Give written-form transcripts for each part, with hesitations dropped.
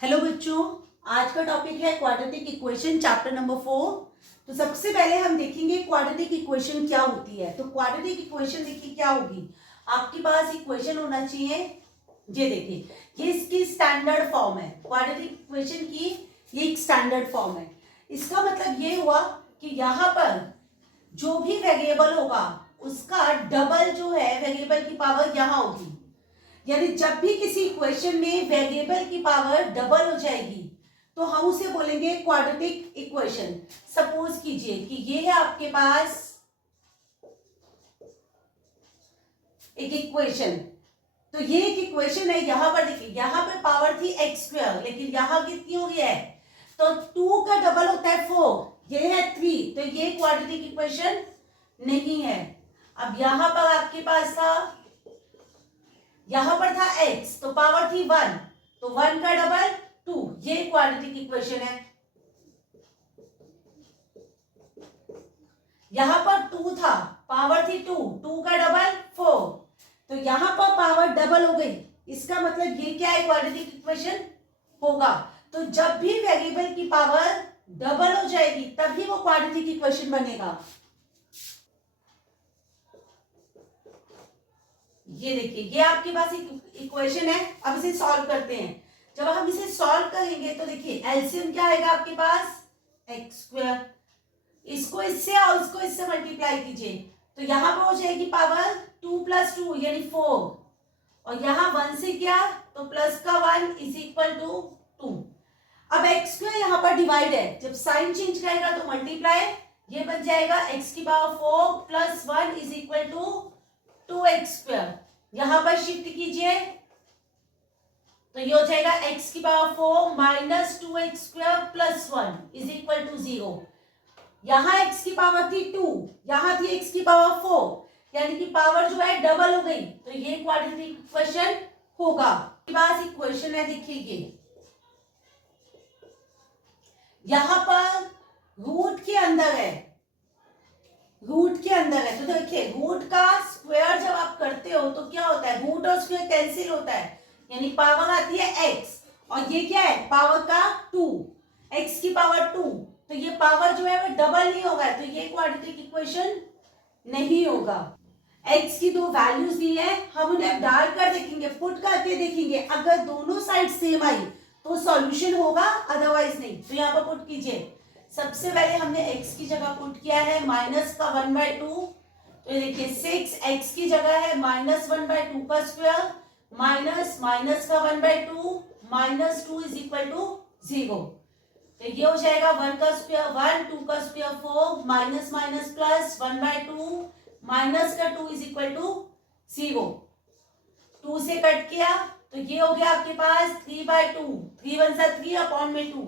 Hello बच्चों, आज का टॉपिक है क्वाड्रेटिक इक्वेशन चैप्टर नंबर 4। तो सबसे पहले हम देखेंगे क्वाड्रेटिक इक्वेशन क्या होती है। तो क्वाड्रेटिक इक्वेशन देखिए क्या होगी। आपके पास इक्वेशन होना चाहिए, ये देखिए, ये इसकी स्टैंडर्ड फॉर्म है। क्वाड्रेटिक इक्वेशन की ये एक स्टैंडर्ड फॉर्म है। इसका मतलब ये हुआ कि यहाँ पर जो भी वेरिएबल होगा उसका डबल जो है वेरिएबल की पावर यहाँ होगी। यानी जब भी किसी इक्वेशन में वेरिएबल की पावर डबल हो जाएगी तो हम उसे बोलेंगे क्वाड्रेटिक इक्वेशन। सपोज कीजिए कि ये है आपके पास एक इक्वेशन। तो ये एक इक्वेशन है, यहां पर देखिए, यहां पर पावर थी एक्स स्क्वायर, लेकिन यहां कितनी हो गई है, तो 2 का डबल होता है 4, ये है 3, तो ये क्वाड्रेटिक इक्वेशन नहीं है। अब यहां पर आपके पास था, यहां पर था x, तो पावर थी 1, तो 1 का डबल 2, ये क्वाड्रेटिक इक्वेशन है। यहां पर 2 था, पावर थी 2, 2 का डबल 4, तो यहां पर पावर डबल हो गई। इसका मतलब ये क्या है, क्वाड्रेटिक इक्वेशन होगा। तो जब भी वेरिएबल की पावर डबल हो जाएगी तभी वो क्वाड्रेटिक इक्वेशन बनेगा। ये देखिए, ये आपके पास एक इक्वेशन है। अब इसे सॉल्व करते हैं। जब हम इसे सॉल्व करेंगे तो देखिए एलसीएम क्या आएगा आपके पास, एक्स स्क्वायर। इसको इससे और इसको इससे मल्टीप्लाई कीजिए तो यहां पर हो जाएगी पावर 2 + 2 यानी 4, और यहां 1 से क्या, तो प्लस का 1 इज इक्वल टू 2। अब एक्स स्क्वायर यहां पर डिवाइड है, जब साइन चेंज करेगा तो मल्टीप्लाई, ये बन जाएगा एक्स की power 4 + 1 is equal to 2x square. यहां पर शिफ्ट कीजिए तो ये हो जाएगा x की power 4 minus 2x square plus 1 is equal to 0। यहां x की पावर थी 2, यहां थी x की पावर 4, यानी कि पावर जो है डबल हो गई, तो ये क्वाड्रेटिक इक्वेशन होगा। पास इक्वेशन है, देखिए यहां पर रूट के अंदर है, रूट के अंदर है, तो देखिए रूट का स्क्वायर जब आप करते हो तो क्या होता है, रूट और स्क्वायर कैंसिल होता है, यानी पावर आती है x, और ये क्या है, पावर का 2, x की पावर 2, तो ये पावर जो है वो डबल नहीं होगा, तो ये क्वाड्रेटिक इक्वेशन नहीं होगा। x की दो वैल्यूज दी है, हम उन्हें डाल कर देखेंगे, पुट करके देखेंगे, अगर दोनों साइड सेम आई तो सॉल्यूशन होगा, अदरवाइज नहीं। तो यहाँ पर पुट कीजिए। सबसे पहले हमने x की जगह पुट किया है माइनस का 1/2, तो ये देखिए 6x की जगह है माइनस 1/2 का स्क्वायर माइनस माइनस का 1/2 माइनस 2 इज इक्वल टू 0। तो ये हो जाएगा 1 का स्क्वायर 1, 2 का square 4, minus minus plus 1/2 minus का 2 इज इक्वल टू 0। 2 से कट किया तो ये हो गया आपके पास 3/2, 3 × 1 3 अपॉन में 2,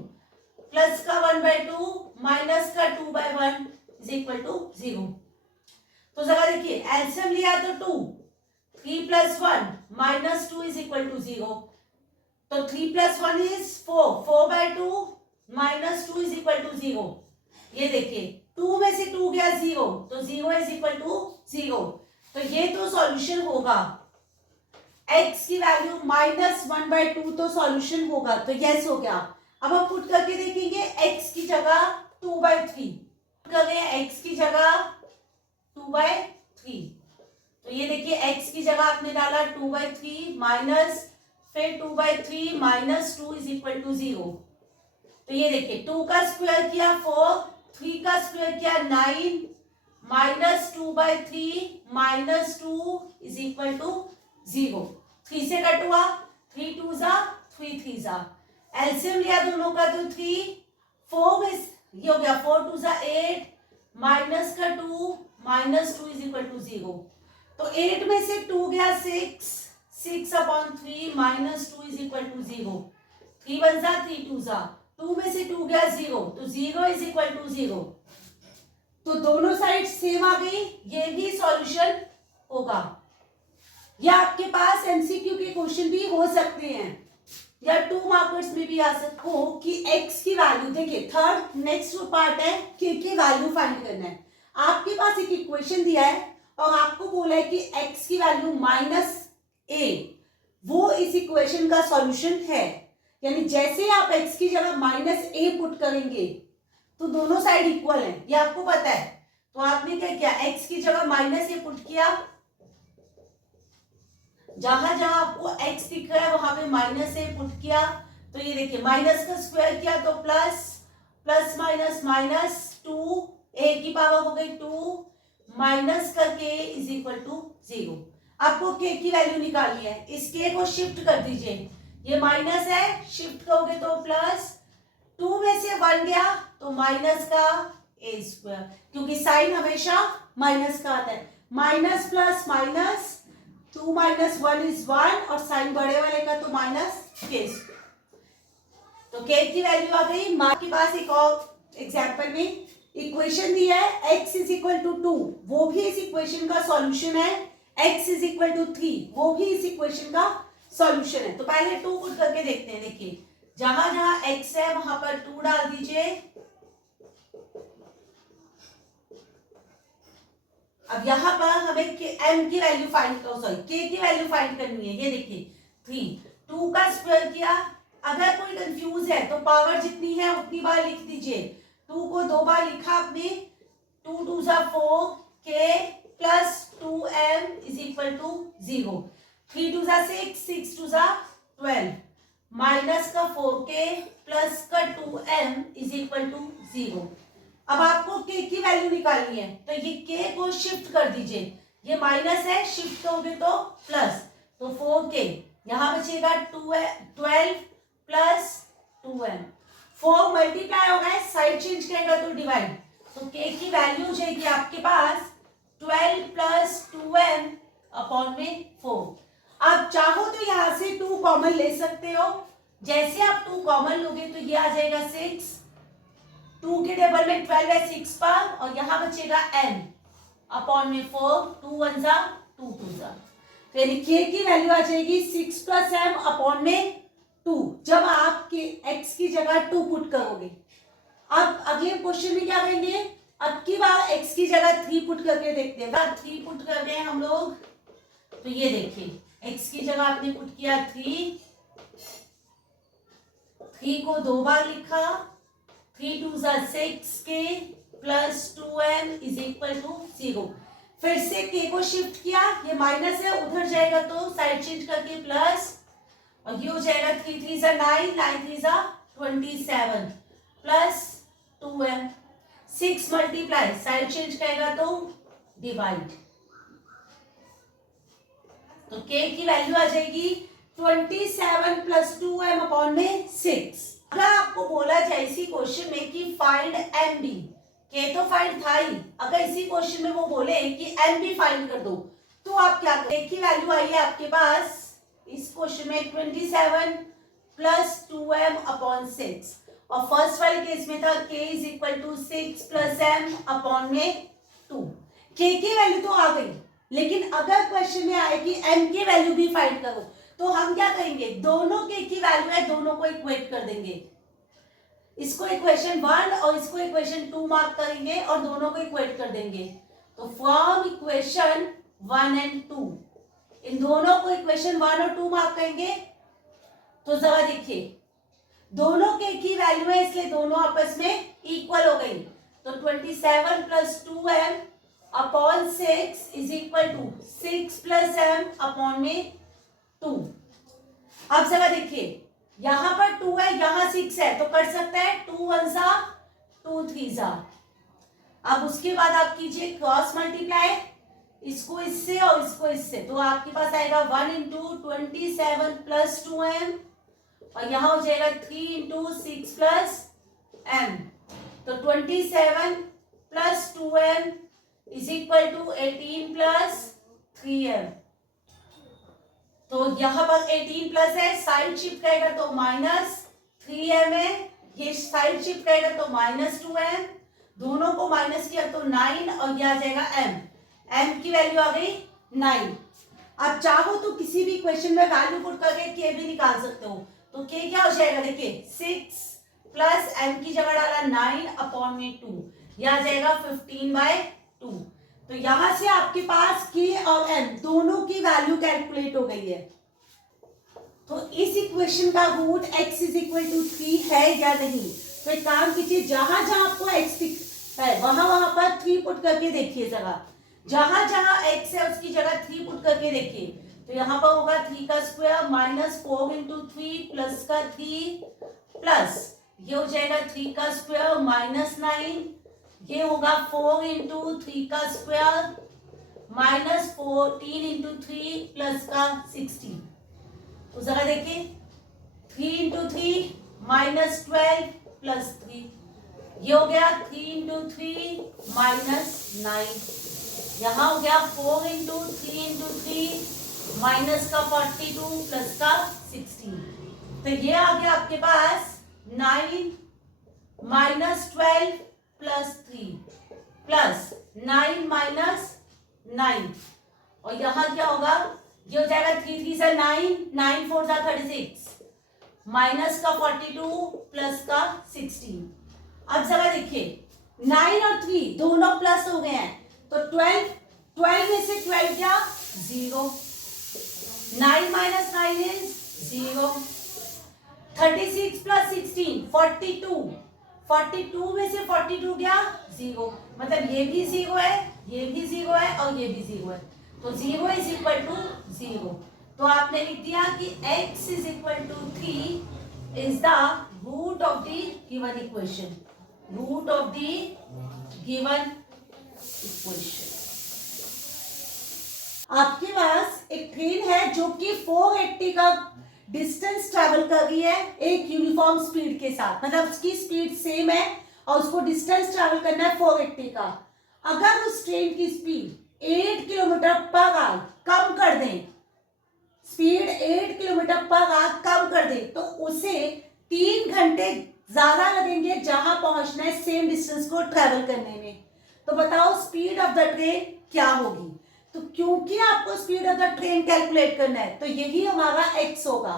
प्लस का 1/2 माइनस का 2/1 इज इक्वल टू 0। तो जरा देखिए एलसीएम लिया तो 2, 3 + 1 माइनस 2 इज इक्वल टू 0, तो 3 + 1 is 4, 4/2 minus 2 is equal to 0। ये देखिए 2 में से 2 गया 0, तो 0 इज इक्वल टू 0, तो ये तो सॉल्यूशन होगा। x की वैल्यू -1/2 तो सॉल्यूशन होगा, तो यस हो गया। अब हम पुट करके देखेंगे x की जगह 2/3, कर रहे हैं x की जगह 2/3, तो ये देखिए x की जगह आपने डाला 2/3 माइनस फिर 2/3 माइनस 2 इज इक्वल टू 0। तो ये देखिए 2 का स्क्वायर किया 4, 3 का स्क्वायर किया 9 minus 2/3 minus 2 is equal to 0। 3 से कट हुआ, 3 2 ज़ा 3 3 ज़ा, एलसीएम लिया दोनों का तो 3, 4 में ये हो गया 4 2 ज़ा 8 माइनस का 2 माइनस 2 इज इक्वल टू 0। तो 8 में से 2 गया 6, 6/3 माइनस 2 इज इक्वल टू 0। 3 1 ज़ा 3 2 ज़ा, 2 में से 2 गया 0, तो 0 इज इक्वल टू 0। तो दोनों साइड सेम आ गई, ये भी सॉल्यूशन होगा। या आपके पास एमसीक्यू के क्वेश्चन भी हो सकते हैं, या 2 मार्कर्स में भी आ सकते हो कि x की वैल्यू, देखिए थर्ड नेक्स्ट पार्ट है k की वैल्यू फाइंड करना है। आपके पास एक इक्वेशन दिया है और आपको बोला है कि x की वैल्यू -a, वो इस इक्वेशन का सॉल्यूशन है। यानी जैसे आप x की जगह -a पुट करेंगे तो दोनों साइड इक्वल है, ये आपको पता है। तो आपने क्या किया, x की जगह -a पुट किया, जहां जहां आपको x दिख रहा है वहां पे -a पुट किया। तो ये देखिए माइनस का स्क्वायर किया तो plus, plus minus minus 2, a की पावर हो गई 2, माइनस का k इज इक्वल टू 0। आपको k की वैल्यू निकालनी है, इस k को शिफ्ट कर दीजिए, ये माइनस है, शिफ्ट करोगे तो प्लस, 2 में से 1 गया तो माइनस का a स्क्वायर, क्योंकि साइन हमेशा माइनस का आता है। Minus plus minus, 2 minus 1 is 1, और साइन बड़े वाले का तो माइनस k स्क्वायर। तो k की वैल्यू आ गई। मार्क के पास एक और एग्जांपल में इक्वेशन दिया है x इज इक्वल टू 2, वो भी इस इक्वेशन का सॉल्यूशन है। x इज इक्वल टू 3, वो भी इस इक्वेशन का सॉल्यूशन है। तो पहले 2 पुट करके देखते हैं। देखिए जहां जहां x है वहां पर 2 डाल दीजिए। अब यहां पर हमें m की वैल्यू फाइंड करो, सॉरी k की वैल्यू फाइंड करनी है। ये देखिए 3, 2 का स्क्वायर किया। अगर कोई कंफ्यूज है तो पावर जितनी है उतनी बार लिख दीजिए। 2 को 2 बार लिखा आपने, 2 2 जा 4, k plus 2m is equal to 0, 3 2 जा 6, 6 2 जा 12, माइनस का 4k प्लस का 2m इज इक्वल टू 0। अब आपको k की वैल्यू निकालनी है, तो ये k को शिफ्ट कर दीजिए, ये माइनस है, शिफ्ट करोगे तो प्लस, तो 4k, यहां बचेगा 12 प्लस 2m, 4 मल्टीप्लाई हो गए, साइड चेंज करेगा तो डिवाइड, तो k की वैल्यू हो जाएगी आपके पास 12 प्लस 2m अपॉन में 4। आप चाहो तो यहां से 2 कॉमन ले सकते हो, जैसे आप 2 कॉमन लोगे तो ये आ जाएगा 6, 2 के टेबल में 12 है 6 पर, और यहां बचेगा m अपॉन में 4, 2 1 जा 2 2 जा, तो यानी k की वैल्यू आ जाएगी 6 प्लस m अपॉन में 2, जब आप x की जगह 2 पुट करोगे। अब अगले क्वेश्चन में क्या करेंगे, अब की बार x की जगह 3 पुट करके देखते हैं। 3 पुट कर रहे हैं हम लोग, तो ये देखिए x की जगह आपने पुट किया 3 को 2 बार लिखा, 3 2 जा 6k plus 2m is equal to 0। फिर से k को शिफ्ट किया, ये माइनस है, उधर जाएगा तो साइड चेंज करके प्लस, और ये हो जाएगा 3 3 जा 9, 9 3 जा 27 plus 2m, 6 multiply, side change करेगा तो डिवाइड, तो k की वैल्यू आ जाएगी 27 प्लस 2m अपॉन में 6। अगर आपको बोला जाए इसी क्वेश्चन में कि फाइंड m भी, k तो फाइंड था ही, अगर इसी क्वेश्चन में वो बोले कि m भी फाइंड कर दो, तो आप क्या करें। k की वैल्यू आई है आपके पास इस क्वेश्चन में 27 प्लस 2m अपॉन 6, और फर्स्ट वाले केस में था k is equal to 6 plus m upon में 2। k की वैल्यू तो आ गई, लेकिन अगर क्वेश्चन में आए कि m की वैल्यू भी फाइंड करो, तो हम क्या करेंगे, दोनों k की वैल्यू है, दोनों को इक्वेट कर देंगे। इसको इक्वेशन 1 और इसको इक्वेशन 2 मार्क करेंगे और दोनों को इक्वेट कर देंगे। तो फ्रॉम इक्वेशन 1 एंड 2, इन दोनों को इक्वेशन 1 और 2 मार्क करेंगे। तो जरा देखिए दोनों k की वैल्यू है, इसलिए दोनों आपस में इक्वल हो गई, तो 27 plus 2m upon 6 is equal to 6 plus m upon में 2। अब जरा देखिए यहां पर 2 है, यहां 6 है, तो कर सकते हैं 2 1 जा 2 3 जा। अब उसके बाद आप कीजिए क्रॉस मल्टीप्लाई, इसको इससे और इसको इससे, तो आपके पास आएगा 1 इंटू 27 प्लस 2m, और यहां हो जाएगा 3 इंटू 6 प्लस m, तो 27 plus 2m is equal to 18 plus 3m। तो यहां पर 18 प्लस है, साइड शिफ्ट करेगा तो माइनस 3m है, ये साइड शिफ्ट करेगा तो माइनस 2m, दोनों को माइनस किया तो 9, और यह आ जाएगा m, m की वैल्यू आ गई 9। आप चाहो तो किसी भी क्वेश्चन में वैल्यू पुट करके k भी निकाल सकते हो, तो k क्या हो जाएगा, देखिए 6 प्लस m की जगह डाला 9 अपॉन में 2, यह आ जाएगा 15/2। तो यहां से आपके पास k और m दोनों की वैल्यू कैलकुलेट हो गई है। तो इस इक्वेशन का root x is equal to 3 है या नहीं। तो एक काम कीजिए, जहां जहां आपको x है वहां वहां पर 3 पुट करके देखिए जगह, जहां जहां x है उसकी जगह 3 पुट करके देखिए। तो यहाँ पर होगा 3 का स्क्वायर माइनस 4 इंटू 3 प्लस का 3 प्लस ये हो जाएगा 3 का स्क्वायर माइनस 9, ये होगा 4 इंटू 3 का स्क्वायर माइनस 14 इंटू 3 प्लस का 16। उस जगह देखिए 3 इंटू 3 माइनस 12 प्लस 3, ये हो गया 3 इंटू 3 माइनस 9, यहाँ हो गया 4 इंटू 3 माइनस का 42 प्लस का 16। तो ये आ गया आपके पास 9 माइनस 12 प्लस 3 प्लस 9 माइनस 9, और यहाँ क्या होगा, ये हो जाएगा 3 3 से 9, 9 4 जा 36 माइनस का 42 प्लस का 16। अब जरा देखिए 9 और 3 दोनों प्लस हो गए हैं, तो 12 में से 12 क्या 0, 9 माइनस 9 इज 0, 36 प्लस 16 42 में से 42 क्या 0, मतलब ये भी 0 है, ये भी 0 है और ये भी 0 है, तो 0 इज इक्वल टू 0। तो आपने लिख दिया कि x is equal to 3 is the root of the given equation, root of the given equation. आपके पास एक ट्रेन है जो कि 480 का डिस्टेंस ट्रेवल कर रही है एक यूनिफॉर्म स्पीड के साथ, मतलब उसकी स्पीड सेम है और उसको डिस्टेंस ट्रेवल करना है 480 का। अगर उस ट्रेन की स्पीड 8 किलोमीटर पर आवर कम कर दें, स्पीड 8 किलोमीटर पर आवर कम कर दें, तो उसे 3 घंटे ज्यादा लगेंगे जहां पहुंचना है सेम डिस्टेंस को ट्रेवल करने में। तो बताओ स्पीड ऑफ द ट्रेन क्या होगी। तो क्योंकि आपको speed of the train calculate करना है तो यही हमारा x होगा।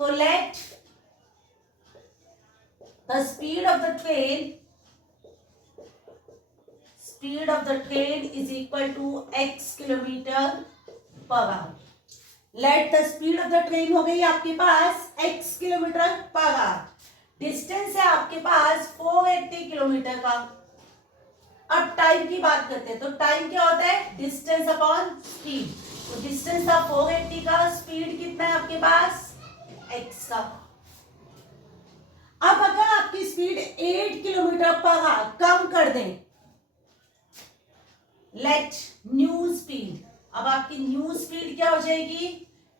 तो let the speed of the train is equal to x kilometre per hour. Let the speed of the train हो गई आपके पास x kilometre per hour, distance है आपके पास 480 किलोमीटर का। अब टाइम की बात करते हैं, तो टाइम क्या होता है डिस्टेंस अपॉन स्पीड। तो डिस्टेंस था 480 का, स्पीड कितना है आपके पास x का। अब अगर आपकी स्पीड 8 किलोमीटर पर आवर कम कर दें, लेट न्यू स्पीड, अब आपकी न्यू स्पीड क्या हो जाएगी,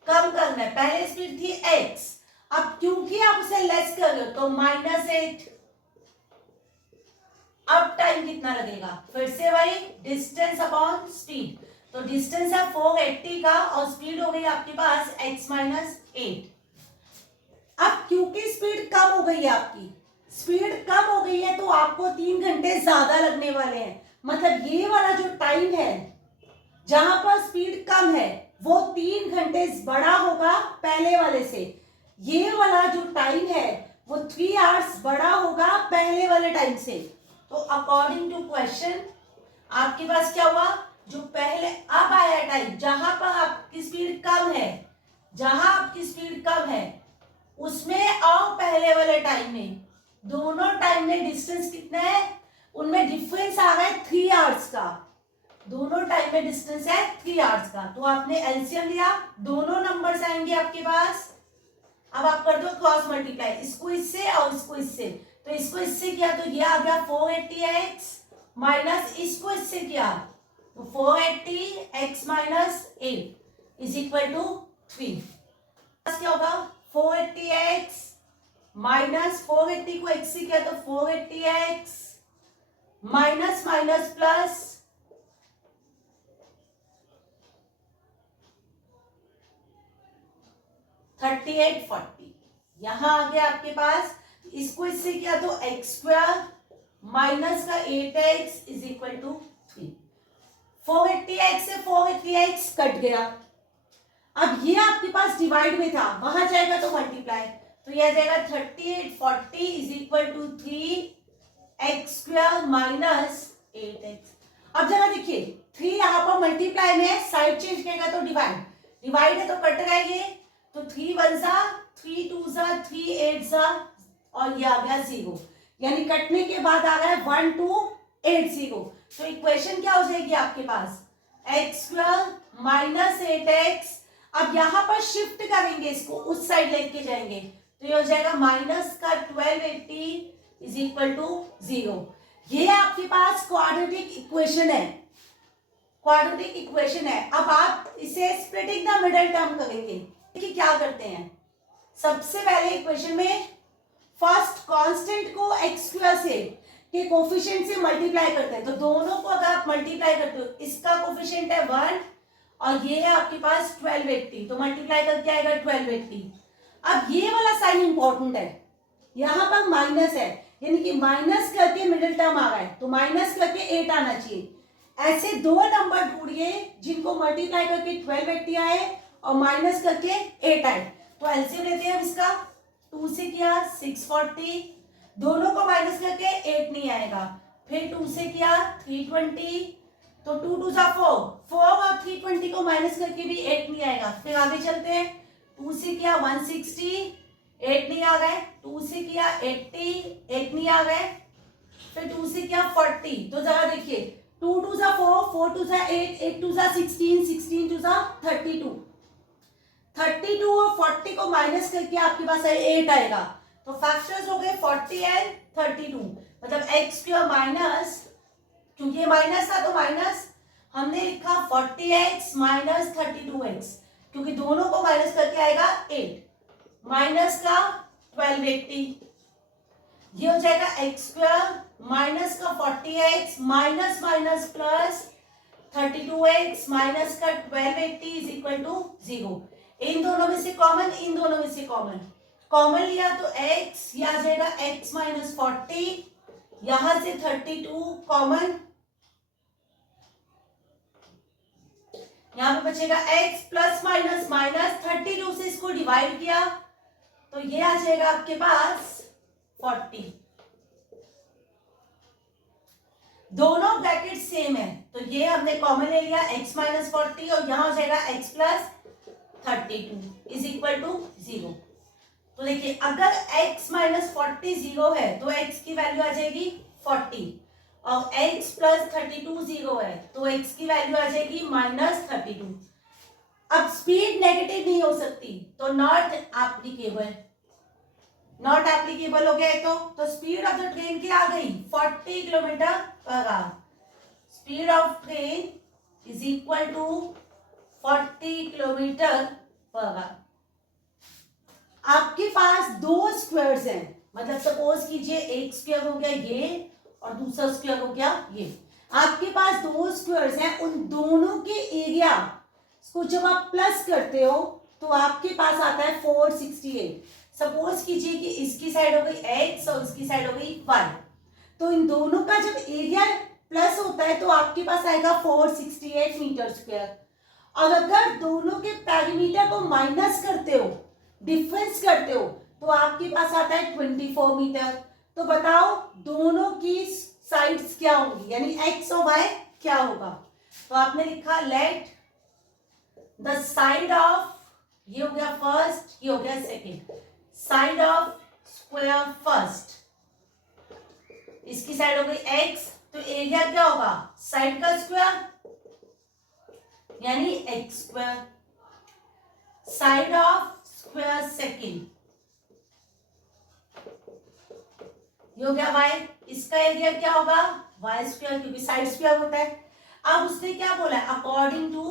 कम करना है। पहले स्पीड थी x, अब क्योंकि आप उसे लेस कर रहे हो तो -8। अब टाइम कितना लगेगा, फिर से वही डिस्टेंस अपॉन स्पीड। तो डिस्टेंस है 480 का और स्पीड हो गई आपके पास x माइनस 8। अब क्योंकि स्पीड कम हो गई है, आपकी स्पीड कम हो गई है तो आपको 3 घंटे ज्यादा लगने वाले हैं। मतलब ये वाला जो टाइम है जहां पर स्पीड कम है वो 3 घंटे बड़ा होगा पहले वाले से। ये वाला जो टाइम है वो 3 आवर्स बड़ा होगा पहले वाले टाइम से। तो अकॉर्डिंग टू क्वेश्चन आपके पास क्या हुआ, जो पहले अब आया टाइम जहां पर आपकी स्पीड कम है, जहां आपकी स्पीड कम है उसमें और पहले वाले टाइम में, दोनों टाइम में डिस्टेंस कितना है, उनमें डिफरेंस आ रहा है 3 आवर्स का। दोनों टाइम में डिस्टेंस है 3 आवर्स का। तो आपने एलसीएम लिया, दोनों नंबर्स आएंगे आपके पास। अब आप कर दो क्रॉस मल्टीप्लाई, इसको इससे और इसको इससे। तो इसको इससे किया तो ये आ गया 480x माइनस इसको इससे किया तो 480x minus 8 is equal to 3। क्या होगा 480x माइनस 480 को x से किया तो 480x माइनस माइनस प्लस 3840। यहां आ गया आपके पास, इसको इससे किया तो x स्क्वायर माइनस का 8x is equal to 3। 480x से 480x कट गया। अब ये आपके पास डिवाइड में था, वहां जाएगा तो मल्टीप्लाई, तो यह जाएगा 3840 is equal to 3x square minus 8x। अब जरा देखिए 3 यहां पर मल्टीप्लाई में, साइड चेंज करेगा तो डिवाइड, डिवाइड है तो कट गया ये, तो 3 1 जा 3 2 जा 3 8 जा और ये आ गया 0, यानी कटने के बाद आ गया 1 2 8 0। तो इक्वेशन क्या हो जाएगी आपके पास एक्स स्क्वायर माइनस 8x। अब यहाँ पर शिफ्ट करेंगे, इसको उस साइड लेके जाएंगे तो ये हो जाएगा माइनस का 1280 इज इक्वल टू 0। ये आपके पास क्वाड्रेटिक इक्वेशन है, क्वाड्रेटिक इक्वेशन है। अब आप इसे स्प्लिटिंग द मिडिल टर्म करेंगे कि क्या करते हैं, सबसे पहले इक्वेशन में फर्स्ट कांस्टेंट को एक्स स्क्वायर से के कोफिशिएंट से मल्टीप्लाई करते हैं। तो दोनों को अगर आप मल्टीप्लाई करते हो, इसका कोफिशिएंट है 1 और ये है आपके पास 1280, तो मल्टीप्लाई करके आएगा 1280। अब ये वाला साइन इंपॉर्टेंट है, यहां पर माइनस है, यानी कि माइनस करके मिडिल टर्म आ रहा है तो माइनस करके 8 आना चाहिए। ऐसे दो नंबर ढूंढिए जिनको मल्टीप्लाई करके 1280 आए और माइनस करके 8 आए। तो एलसीएम लेते हैं इसका, 2 से किया 640, दोनों को माइनस करके 8 नहीं आएगा, फिर 2 से किया 320, तो 2 2 जा 4 और 320 को माइनस करके भी 8 नहीं आएगा। फिर आगे चलते हैं, 2 से किया 160, 8 नहीं आ गए, 2 से किया 80, 8 नहीं आ गए, फिर 2 से किया 40। तो जरा देखिए 2 2 जा 4, 4 2 जा 8, 8 2 जा 16, 16 2 जा 32, 32 और 40 को माइनस करके आपके पास 8 आएगा। तो फैक्टर्स हो गए 40 एंड 32, मतलब एक्स स्क्वायर माइनस, क्योंकि ये माइनस था तो माइनस हमने लिखा 40x माइनस 32x, क्योंकि दोनों को माइनस करके आएगा 8 माइनस का 1280, ये हो जाएगा एक्स स्क्वायर माइनस का 40x minus minus plus 32x minus का 1280 इज इक्वल टू 0। इन दोनों में से कॉमन, इन दोनों में से कॉमन, कॉमन लिया तो x, ये आ जाएगा x माइनस 40, यहां से 32 कॉमन, यहां पे बचेगा x प्लस माइनस माइनस 32 से इसको डिवाइड किया तो ये आ जाएगा आपके पास 40। दोनों ब्रैकेट सेम है तो ये हमने कॉमन ले लिया x माइनस 40 और यहां हो जाएगा x plus 32 is equal to 0। तो देखिए अगर x माइनस 40 0 है तो x की वैल्यू आ जाएगी 40 और x प्लस 32 0 है तो x की वैल्यू आ जाएगी माइनस 32। अब स्पीड नेगेटिव नहीं हो सकती तो नॉट एप्लीकेबल, नॉट एप्लीकेबल हो गया तो स्पीड ऑफ द ट्रेन क्या आ गई 40 kilometre per hour. Speed of train is equal to 40 kilometre per hour. आपके पास दो स्क्वायर्स हैं, मतलब सपोज कीजिए एक स्क्वायर हो गया ये और दूसरा स्क्वायर हो गया ये। आपके पास दो स्क्वायर्स हैं, उन दोनों के एरिया को जब आप प्लस करते हो तो आपके पास आता है 468। सपोज कीजिए कि इसकी साइड हो गई x और इसकी साइड हो गई y, तो इन दोनों का जब एरिया प्लस होता है तो आपके पास आएगा 468 मीटर स्क्वायर। और अगर दोनों के पेरीमीटर को माइनस करते हो, डिफरेंस करते हो, तो आपके पास आता है 24 मीटर। तो बताओ दोनों की साइड्स क्या होंगी, यानी x और y क्या होगा। तो आपने लिखा लेट द साइड ऑफ, ये हो गया फर्स्ट, ये हो गया second, side of square first, इसकी साइड हो गई x, तो एरिया क्या होगा साइड का स्क्वायर यानी x square, side of square second, ये हो गया y, इसका एरिया क्या होगा y स्क्वायर, क्योंकि साइड स्क्वायर होता है। अब उसने क्या बोला अकॉर्डिंग टू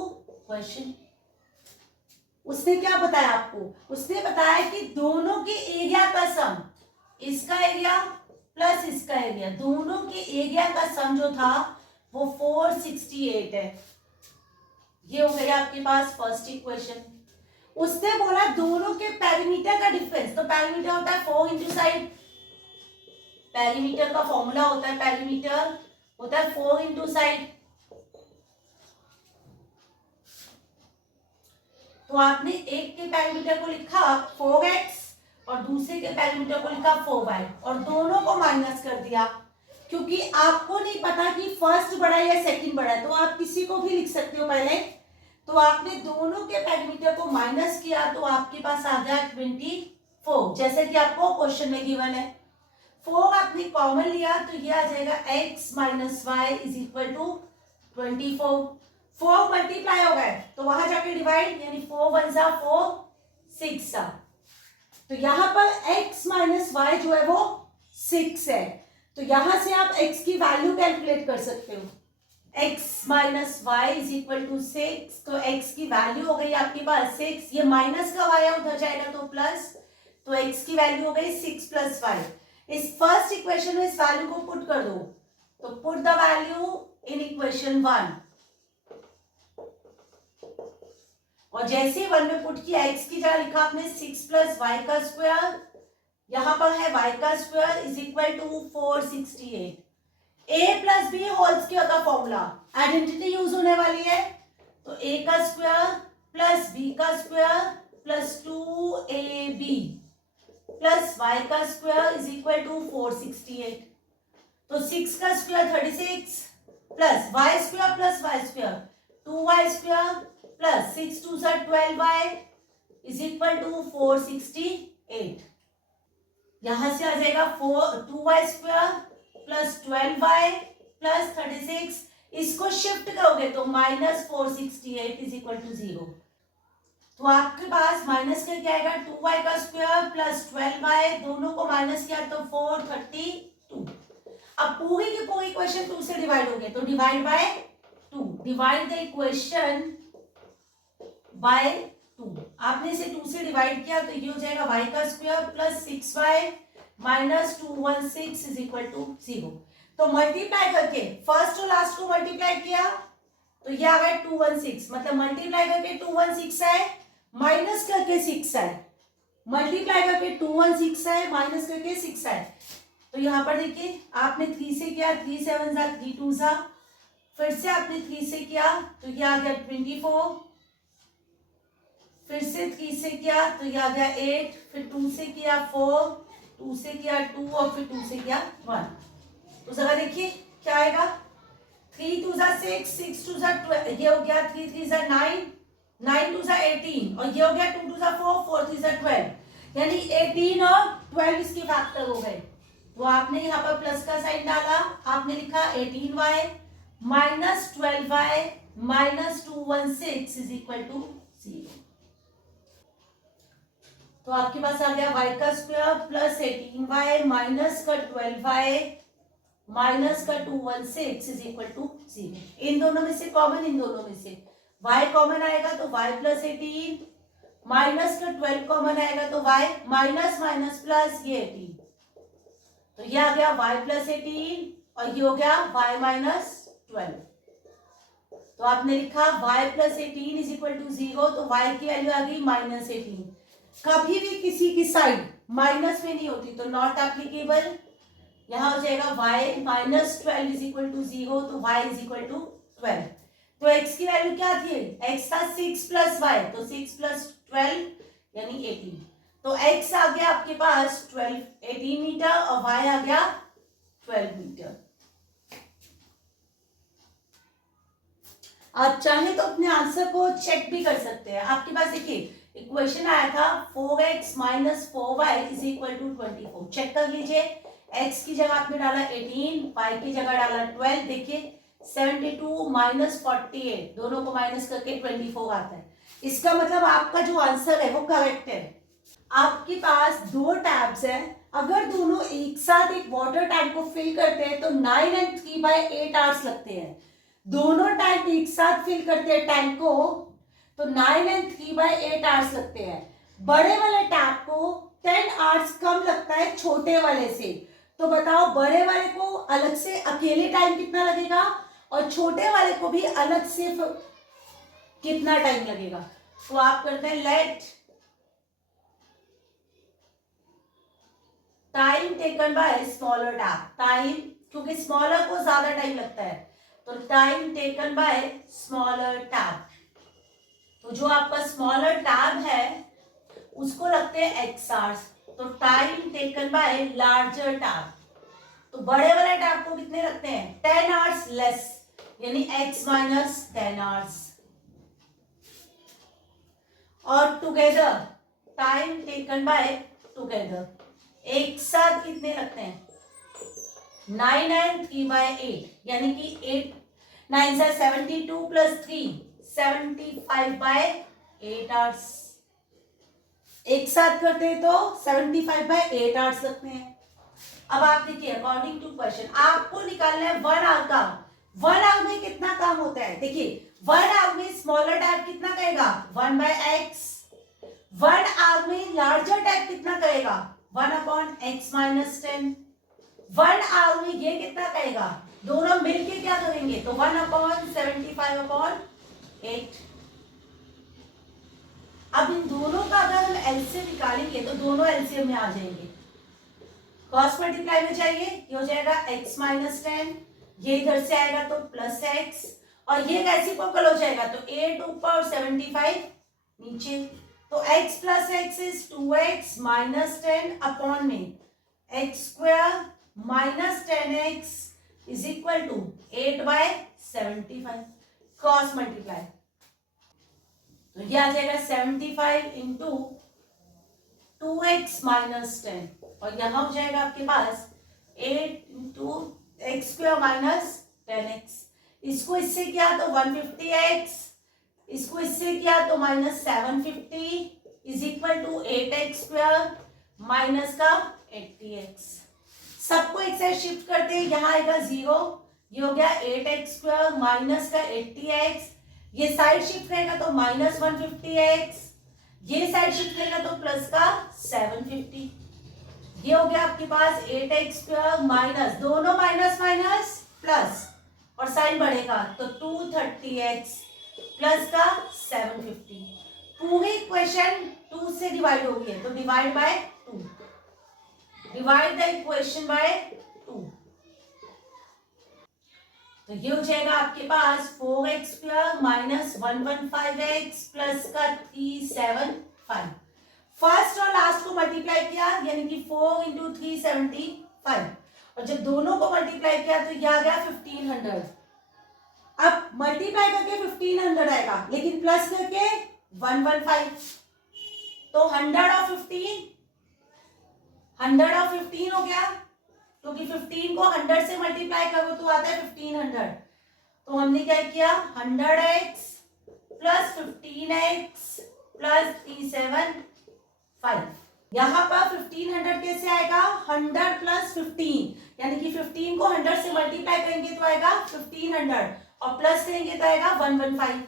क्वेश्चन, उसने क्या बताया आपको, उसने बताया कि दोनों के एरिया का सम, इसका एरिया प्लस इसका एरिया, दोनों के एरिया का सम जो था वो 468 है। ये हो गया आपके पास फर्स्ट इक्वेशन। उसने बोला दोनों के पेरीमीटर का डिफरेंस, तो पेरीमीटर होता है 4 इंटू साइड, पेरीमीटर का फॉर्मूला होता है, पेरीमीटर होता है 4 इंटू साइड। तो आपने एक के पेरीमीटर को लिखा 4x और दूसरे के पेरीमीटर को लिखा 4y और दोनों को माइनस कर दिया, क्योंकि आपको नहीं पता कि फर्स्ट बड़ा है या सेकंड बड़ा है, तो आप किसी को भी लिख सकते हो पहले। तो आपने दोनों के पेरीमीटर को माइनस किया तो आपके पास आ गया 24, जैसे कि आपको क्वेश्चन में गिवन है। 4 आपने कॉमन लिया तो ये आ जाएगा x minus y is equal to 24। 4 multiply हो गए तो वहां जाके डिवाइड, यानी 4 1 जा 4 6 सा, तो यहां पर x माइनस वाई जो है वो 6 है। तो यहां से आप x की वैल्यू कैलकुलेट कर सकते हो। x minus y is equal to 6, तो x की वैल्यू हो गई आपके पास 6, ये माइनस का y है उधर जाएगा तो प्लस, तो x की वैल्यू हो गई 6 प्लस 5। इस फर्स्ट इक्वेशन में इस वैल्यू को पुट कर दो, तो put the value in equation 1, और जैसे 1 में पुट किया x की जगह लिखा आपने 6 प्लस वाई का स्क्वायर, यहां पर है y का square is equal to 468। a plus b whole square का फॉर्मूला, आइडेंटिटी यूज होने वाली है, तो a का स्क्वायर प्लस b का square plus 2ab plus y का स्क्वायर इज इक्वल टू 468। तो 6 का square 36 plus y square plus y square 2y square plus 6 2 जा 12y इज इक्वल टू 468। यहां से आ जाएगा 2y square plus 12y plus 36, इसको shift करोगे तो माइनस 468 इज इक्वल टू 0। तो आपके पास माइनस का क्या आएगा 2y का स्क्वायर प्लस 12y, दोनों को माइनस किया तो 432। अब पूरी की पूरी इक्वेशन 2 से डिवाइड हो गए तो divide by 2, divide the equation by 2। आपने इसे 2 से डिवाइड किया तो ये हो जाएगा y का square plus 6y minus 216 is equal to 0। तो मल्टीप्लाई करके फर्स्ट और लास्ट को मल्टीप्लाई किया तो ये आ गया 216, मतलब मल्टीप्लाई करके 216 है, माइनस करके 6 है, मल्टीप्लाई करके 216 है, माइनस करके 6 है। तो यहाँ पर देखिए आपने 3 से किया, 3 7 जा 3 2 जा, फिर से आपने 3 से किया तो ये आ गया 24, फिर से 3 से किया तो ये आ गया 8, फिर 2 से किया 4, 2 से किया 2 और फिर 2 से किया 1। तो जरा देखिए क्या आएगा, 3 2 जा 6, 6 2 जा 12, ये हो गया 3 3 जा 9, 9 2 जा 18, और ये हो गया 2 2 जा 4, 4 3 जा 12, यानी 18 और 12 इसके फैक्टर हो गए। तो आपने यहाँ पर प्लस का साइन डाला, आपने लिखा 18y minus 12y minus 216 is equal to 0। तो आपके पास आ गया y का स्क्वायर प्लस 18y माइनस का 12y माइनस का 216 इज इक्वल टू 0। इन दोनों में से कॉमन, इन दोनों में से y कॉमन आएगा तो y प्लस 18, माइनस का 12 कॉमन आएगा तो y माइनस माइनस प्लस ये 18, तो ये आ गया y प्लस 18 और ये हो गया y माइनस 12। तो आपने लिखा y plus 18 is equal to 0, तो y की वैल्यू आ गई माइनस 18। कभी भी किसी की साइड माइनस में नहीं होती तो नॉट एप्लीकेबल। यहां हो जाएगा y minus 12 is equal to 0, तो y इज इक्वल टू 12। तो x की वैल्यू क्या थी, x था 6 प्लस y, तो 6 प्लस 12 यानी 18, तो x आ गया आपके पास 18 मीटर और y आ गया 12 मीटर। आप चाहे तो अपने आंसर को चेक भी कर सकते हैं। आपके पास देखिए इक्वेशन आया था 4x minus 4y is equal to 24, check कर लीजिए। x की जगह आपने डाला 18, y की जगह डाला 12, देखिए 72 माइनस 48, दोनों को माइनस करके 24 आता है। इसका मतलब आपका जो आंसर है वो करेक्ट है। आपके पास 2 टैब्स हैं, अगर दोनों एक साथ एक वाटर टैंक को फिल करते हैं तो 9 and 3/8 आवर्स लगते हैं। दोनों टैंक एक साथ फिल करते हैं टैंक को तो 9 and 3/8 आवर्स लगते हैं। बड़े वाले टैप को 10 आवर्स कम लगता है छोटे वाले से। तो बताओ बड़े वाले को अलग से अकेले टाइम कितना लगेगा और छोटे वाले को भी अलग से कितना टाइम लगेगा। तो आप करते हैं let time taken by smaller tap, time क्योंकि स्मॉलर को ज्यादा टाइम लगता है तो time taken by smaller tap. तो जो आपका स्मॉलर टैब है उसको लगते हैं x आवर्स, तो time taken bye larger tab. तो बड़े वाले टैब को कितने लगते हैं 10 आवर्स लेस, यानी x माइनस 10 आवर्स। और together, time taken bye together, एक साथ कितने लगते हैं 9 एंड 3/8, यानी कि 8 9 से 72 प्लस 3 75/8 आवर्स। एक साथ करते हैं तो 75/8 आवर्स लगते हैं। अब आप देखिए अकॉर्डिंग टू क्वेश्चन आपको निकालना है 1 आवर का। 1 आवर में कितना काम होता है, देखिए 1 आवर में स्मॉलर टैप कितना करेगा 1/x, 1 आवर में लार्जर टैप कितना करेगा 1/x-10, 1 आवर में ये कितना करेगा, दोनों मिलके क्या करेंगे तो 1/75/8। अब इन दोनों का अगर हम एलसीएम निकालेंगे तो दोनों एलसीएम में आ जाएंगे। क्रॉस मल्टीप्लाई में चाहिए, ये हो जाएगा x-10, ये इधर से आएगा तो प्लस x, और ये रेसिप्रोकल हो जाएगा तो 8 ऊपर और 75 नीचे, तो x plus x is 2x minus 10 upon में x² minus 10x is equal to 8/75। Cross multiply तो ये आ जाएगा 75 इंटू 2x माइनस 10, और यहां हो जाएगा आपके पास 8 इंटू x² माइनस 10x। इसको इससे किया तो 150x, इसको इससे किया तो minus 750 is equal to 8x² minus का 80x। सबको एक साइड शिफ्ट करते हैं, यहाँ आएगा 0, ये हो गया 8x² माइनस का 80x, ये साइड शिफ्ट रहेगा तो माइनस 150x, ये साइड शिफ्ट रहेगा तो प्लस का 750, ये हो गया आपके पास 8x² माइनस, दोनों माइनस माइनस प्लस और साइन बढ़ेगा तो 230x प्लस का 750। पूरी इक्वेशन 2 से डिवाइड हो गई है तो divide by 2, divide the equation by 2, तो ये हो जाएगा आपके पास 4x² माइनस 115x प्लस का 375। फर्स्ट और लास्ट को मल्टीप्लाई किया यानी कि 4 इंटू 375, और जब दोनों को मल्टीप्लाई किया तो यह आ गया 1500। अब मल्टीप्लाई करके 1500 आएगा, लेकिन प्लस करके 115, तो 100 और 15 हो गया, क्योंकि 15 को 100 से मल्टीप्लाई करो तो आता है 1500। तो हमने क्या किया 100x प्लस 15x प्लस 375। यहाँ पर 1500 कैसे आएगा 100 प्लस 15, यानी कि 15 को 100 से मल्टीप्लाई करेंगे तो आएगा 1500 और प्लस करेंगे तो आएगा 115।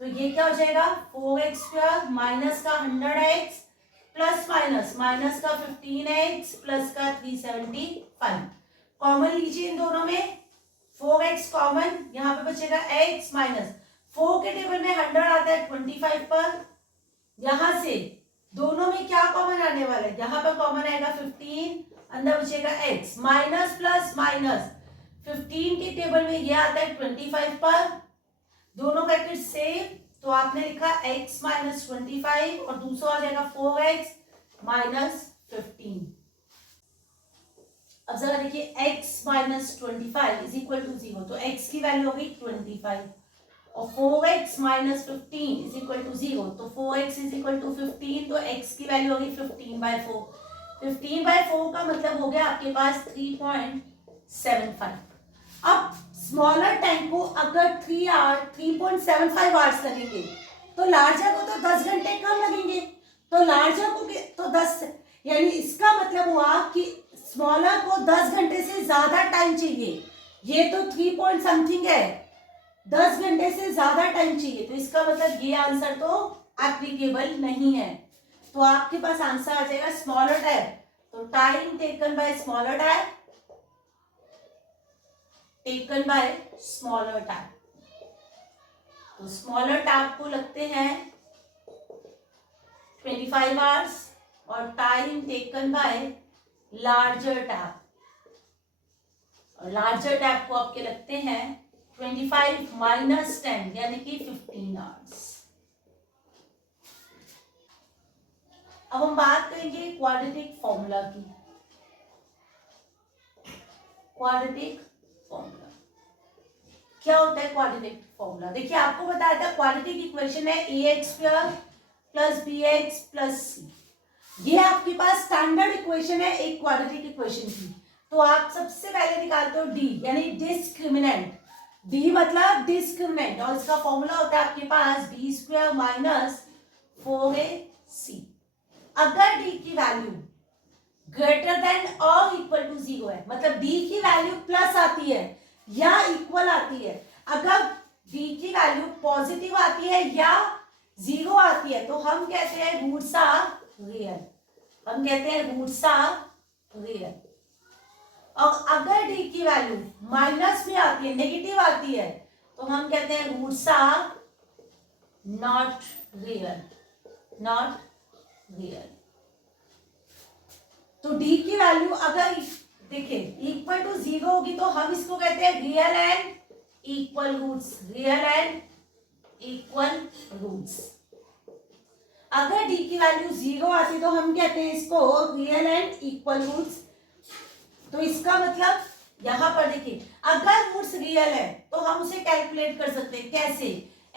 तो ये क्या हो जाएगा 4x² माइनस का 100x प्लस माइनस माइनस का 15x प्लस का 375। कॉमन लीजिए इन दोनों में, 4x कॉमन, यहाँ पे बचेगा x माइनस 4 के टेबल में 100 आता है 25 पर, यहां से दोनों में क्या कॉमन आने वाला है, यहाँ पर कॉमन आएगा 15, अंदर बचेगा x माइनस प्लस माइनस 15 के टेबल में ये आता है 25 पर, दोनों ब्रैकेट सेम, तो आपने लिखा x माइनस 25 और दूसरा आ जाएगा 4x माइनस 15। अब जरा देखिए x minus 25 is equal to 0, तो x की वैल्यू होगी 25 और 4x minus 15 is equal to 0, तो 4x इज इक्वल टू 15, तो x की वैल्यू होगी 15/4। 15/4 का मतलब हो गया आपके पास 3.75। अब स्मॉलर टैंक को अगर 3.75 आवर्स लगेंगे तो लार्जर को तो 10 घंटे कम लगेंगे, तो लार्जर को तो 10, यानी इसका मतलब हुआ कि स्मॉलर को 10 घंटे से ज्यादा टाइम चाहिए। ये तो 3 पॉइंट समथिंग है, 10 घंटे से ज्यादा टाइम चाहिए, तो इसका मतलब ये आंसर तो एप्लीकेबल नहीं है। तो आपके पास आंसर आ जाएगा स्मॉलर टैप, तो time taken by smaller tap taken by smaller tap, तो स्मॉलर टैप को लगते हैं 25 आवर्स और time taken bye larger tap, और लार्जर टैप को आपके लगते हैं 25 माइनस 10 यानी कि 15 आवर्स। अब हम बात करेंगे क्वाड्रेटिक फॉर्मूला की। क्वाड्रेटिक फॉर्मूला क्या होता है? क्वाड्रेटिक फॉर्मूला देखिए आपको बताया था, क्वाड्रेटिक इक्वेशन है ax² plus B x plus c. ये आपके पास स्टैंडर्ड इक्वेशन है एक क्वाड्रेटिक इक्वेशन की। तो आप सबसे पहले निकालते हो डी यानी डिस्क्रिमिनेंट। डी मतलब डिस्क्रिमिनेंट और इसका फॉर्मूला होता है आपके पास बी स्क्वायर माइनस 4ac। अगर डी की वैल्यू ग्रेटर देन और इक्वल टू 0 है, मतलब डी की वैल्यू प्लस आती है या इक्वल आती है, अगर डी की वैल्यू पॉजिटिव आती है या 0 आती है तो हम कहते हैं रूट्स आर रियल। हम कहते हैं रूट्स आर रियल। और अगर डी की वैल्यू माइनस में आती है, नेगेटिव आती है, तो हम कहते हैं roots are not real, not real. तो डी की वैल्यू अगर देखिए इक्वल टू 0 होगी तो हम इसको कहते हैं real and equal roots, real and equal roots. अगर डी की वैल्यू 0 आती तो हम कहते हैं इसको रियल एंड इक्वल रूट्स। तो इसका मतलब यहां पर देखिए अगर रूट्स रियल है तो हम उसे कैलकुलेट कर सकते हैं कैसे।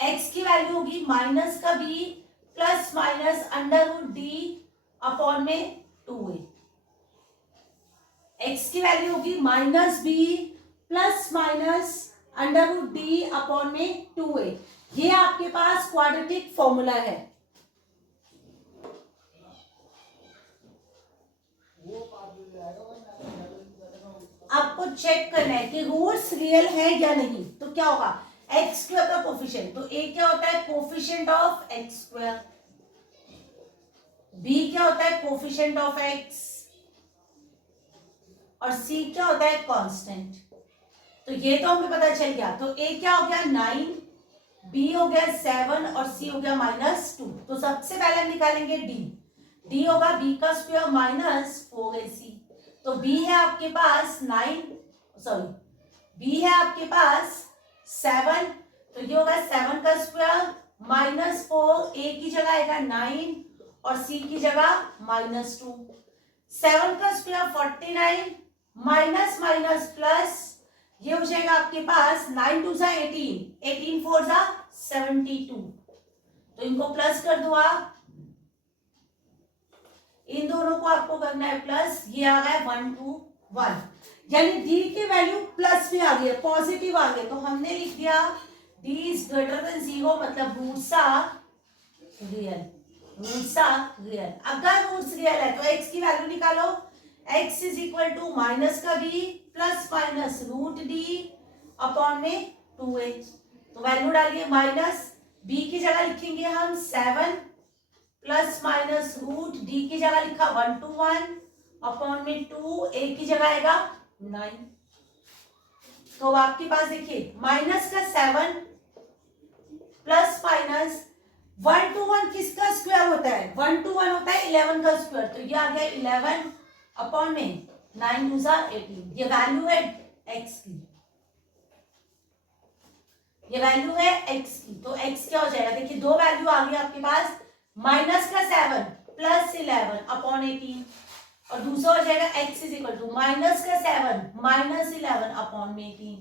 x की वैल्यू होगी माइनस का b plus minus under root D upon में 2a। x की वैल्यू होगी minus b plus minus under root D upon में 2a। ये आपके पास क्वाड्रेटिक फॉर्मूला है। आपको चेक करना है कि रूट्स रियल है या नहीं। तो क्या होगा एक्स स्क्वायर का कोफिशिएंट, तो ए क्या होता है coefficient of X square, B क्या होता है कोफिशिएंट ऑफ एक्स और सी क्या होता है कांस्टेंट। तो ये तो हमें पता चल गया। तो ए क्या हो गया 9, बी हो गया 7 और सी हो गया -2। तो सबसे पहले हम निकालेंगे डी। डी होगा बी का स्क्वायर माइनस 4ac। तो बी है आपके पास 9, सॉरी बी है आपके पास 7, तो ये होगा 7 का स्क्वायर -4, ए की जगह आएगा 9 और सी की जगह -2। 7 का स्क्वायर 49 माइनस माइनस प्लस, ये हो जाएगा आपके पास 9 2 जा 18, 18 4 जा 72। तो इनको प्लस कर दो आप, इन दोनों को आपको करना है प्लस। ये आ गया 1 2 1, यानी डी की वैल्यू प्लस में आ गई है, पॉजिटिव आ गया। तो हमने लिख दिया डी इज ग्रेटर देन 0, मतलब roots are real, roots are real. अगर रूट्स रियल है तो एक्स की वैल्यू निकालो। X is equal to minus का b plus minus root D upon में 2a। तो वैल्यू डालिए माइनस, बी की जगह लिखेंगे हम 7 प्लस माइनस रूट डी की जगह लिखा 1 2 1 अपॉन में 2, ए की जगह आएगा 9। तो आपके पास देखिए माइनस का 7 प्लस माइनस 1 2 1 किसका स्क्वायर होता है 1 2 1 होता है 11 का स्क्वायर। तो ये आ गया 11 अपॉन में 9 2 18। ये वैल्यू है एक्स की, ये वैल्यू है एक्स की। तो एक्स क्या हो जाएगा देखिए दो वैल्यू आ गई आपके पास, माइनस का 7 प्लस 11 अपॉन 18 और दूसरा हो जाएगा x is equal to minus का 7 माइनस 11 अपॉन में 18।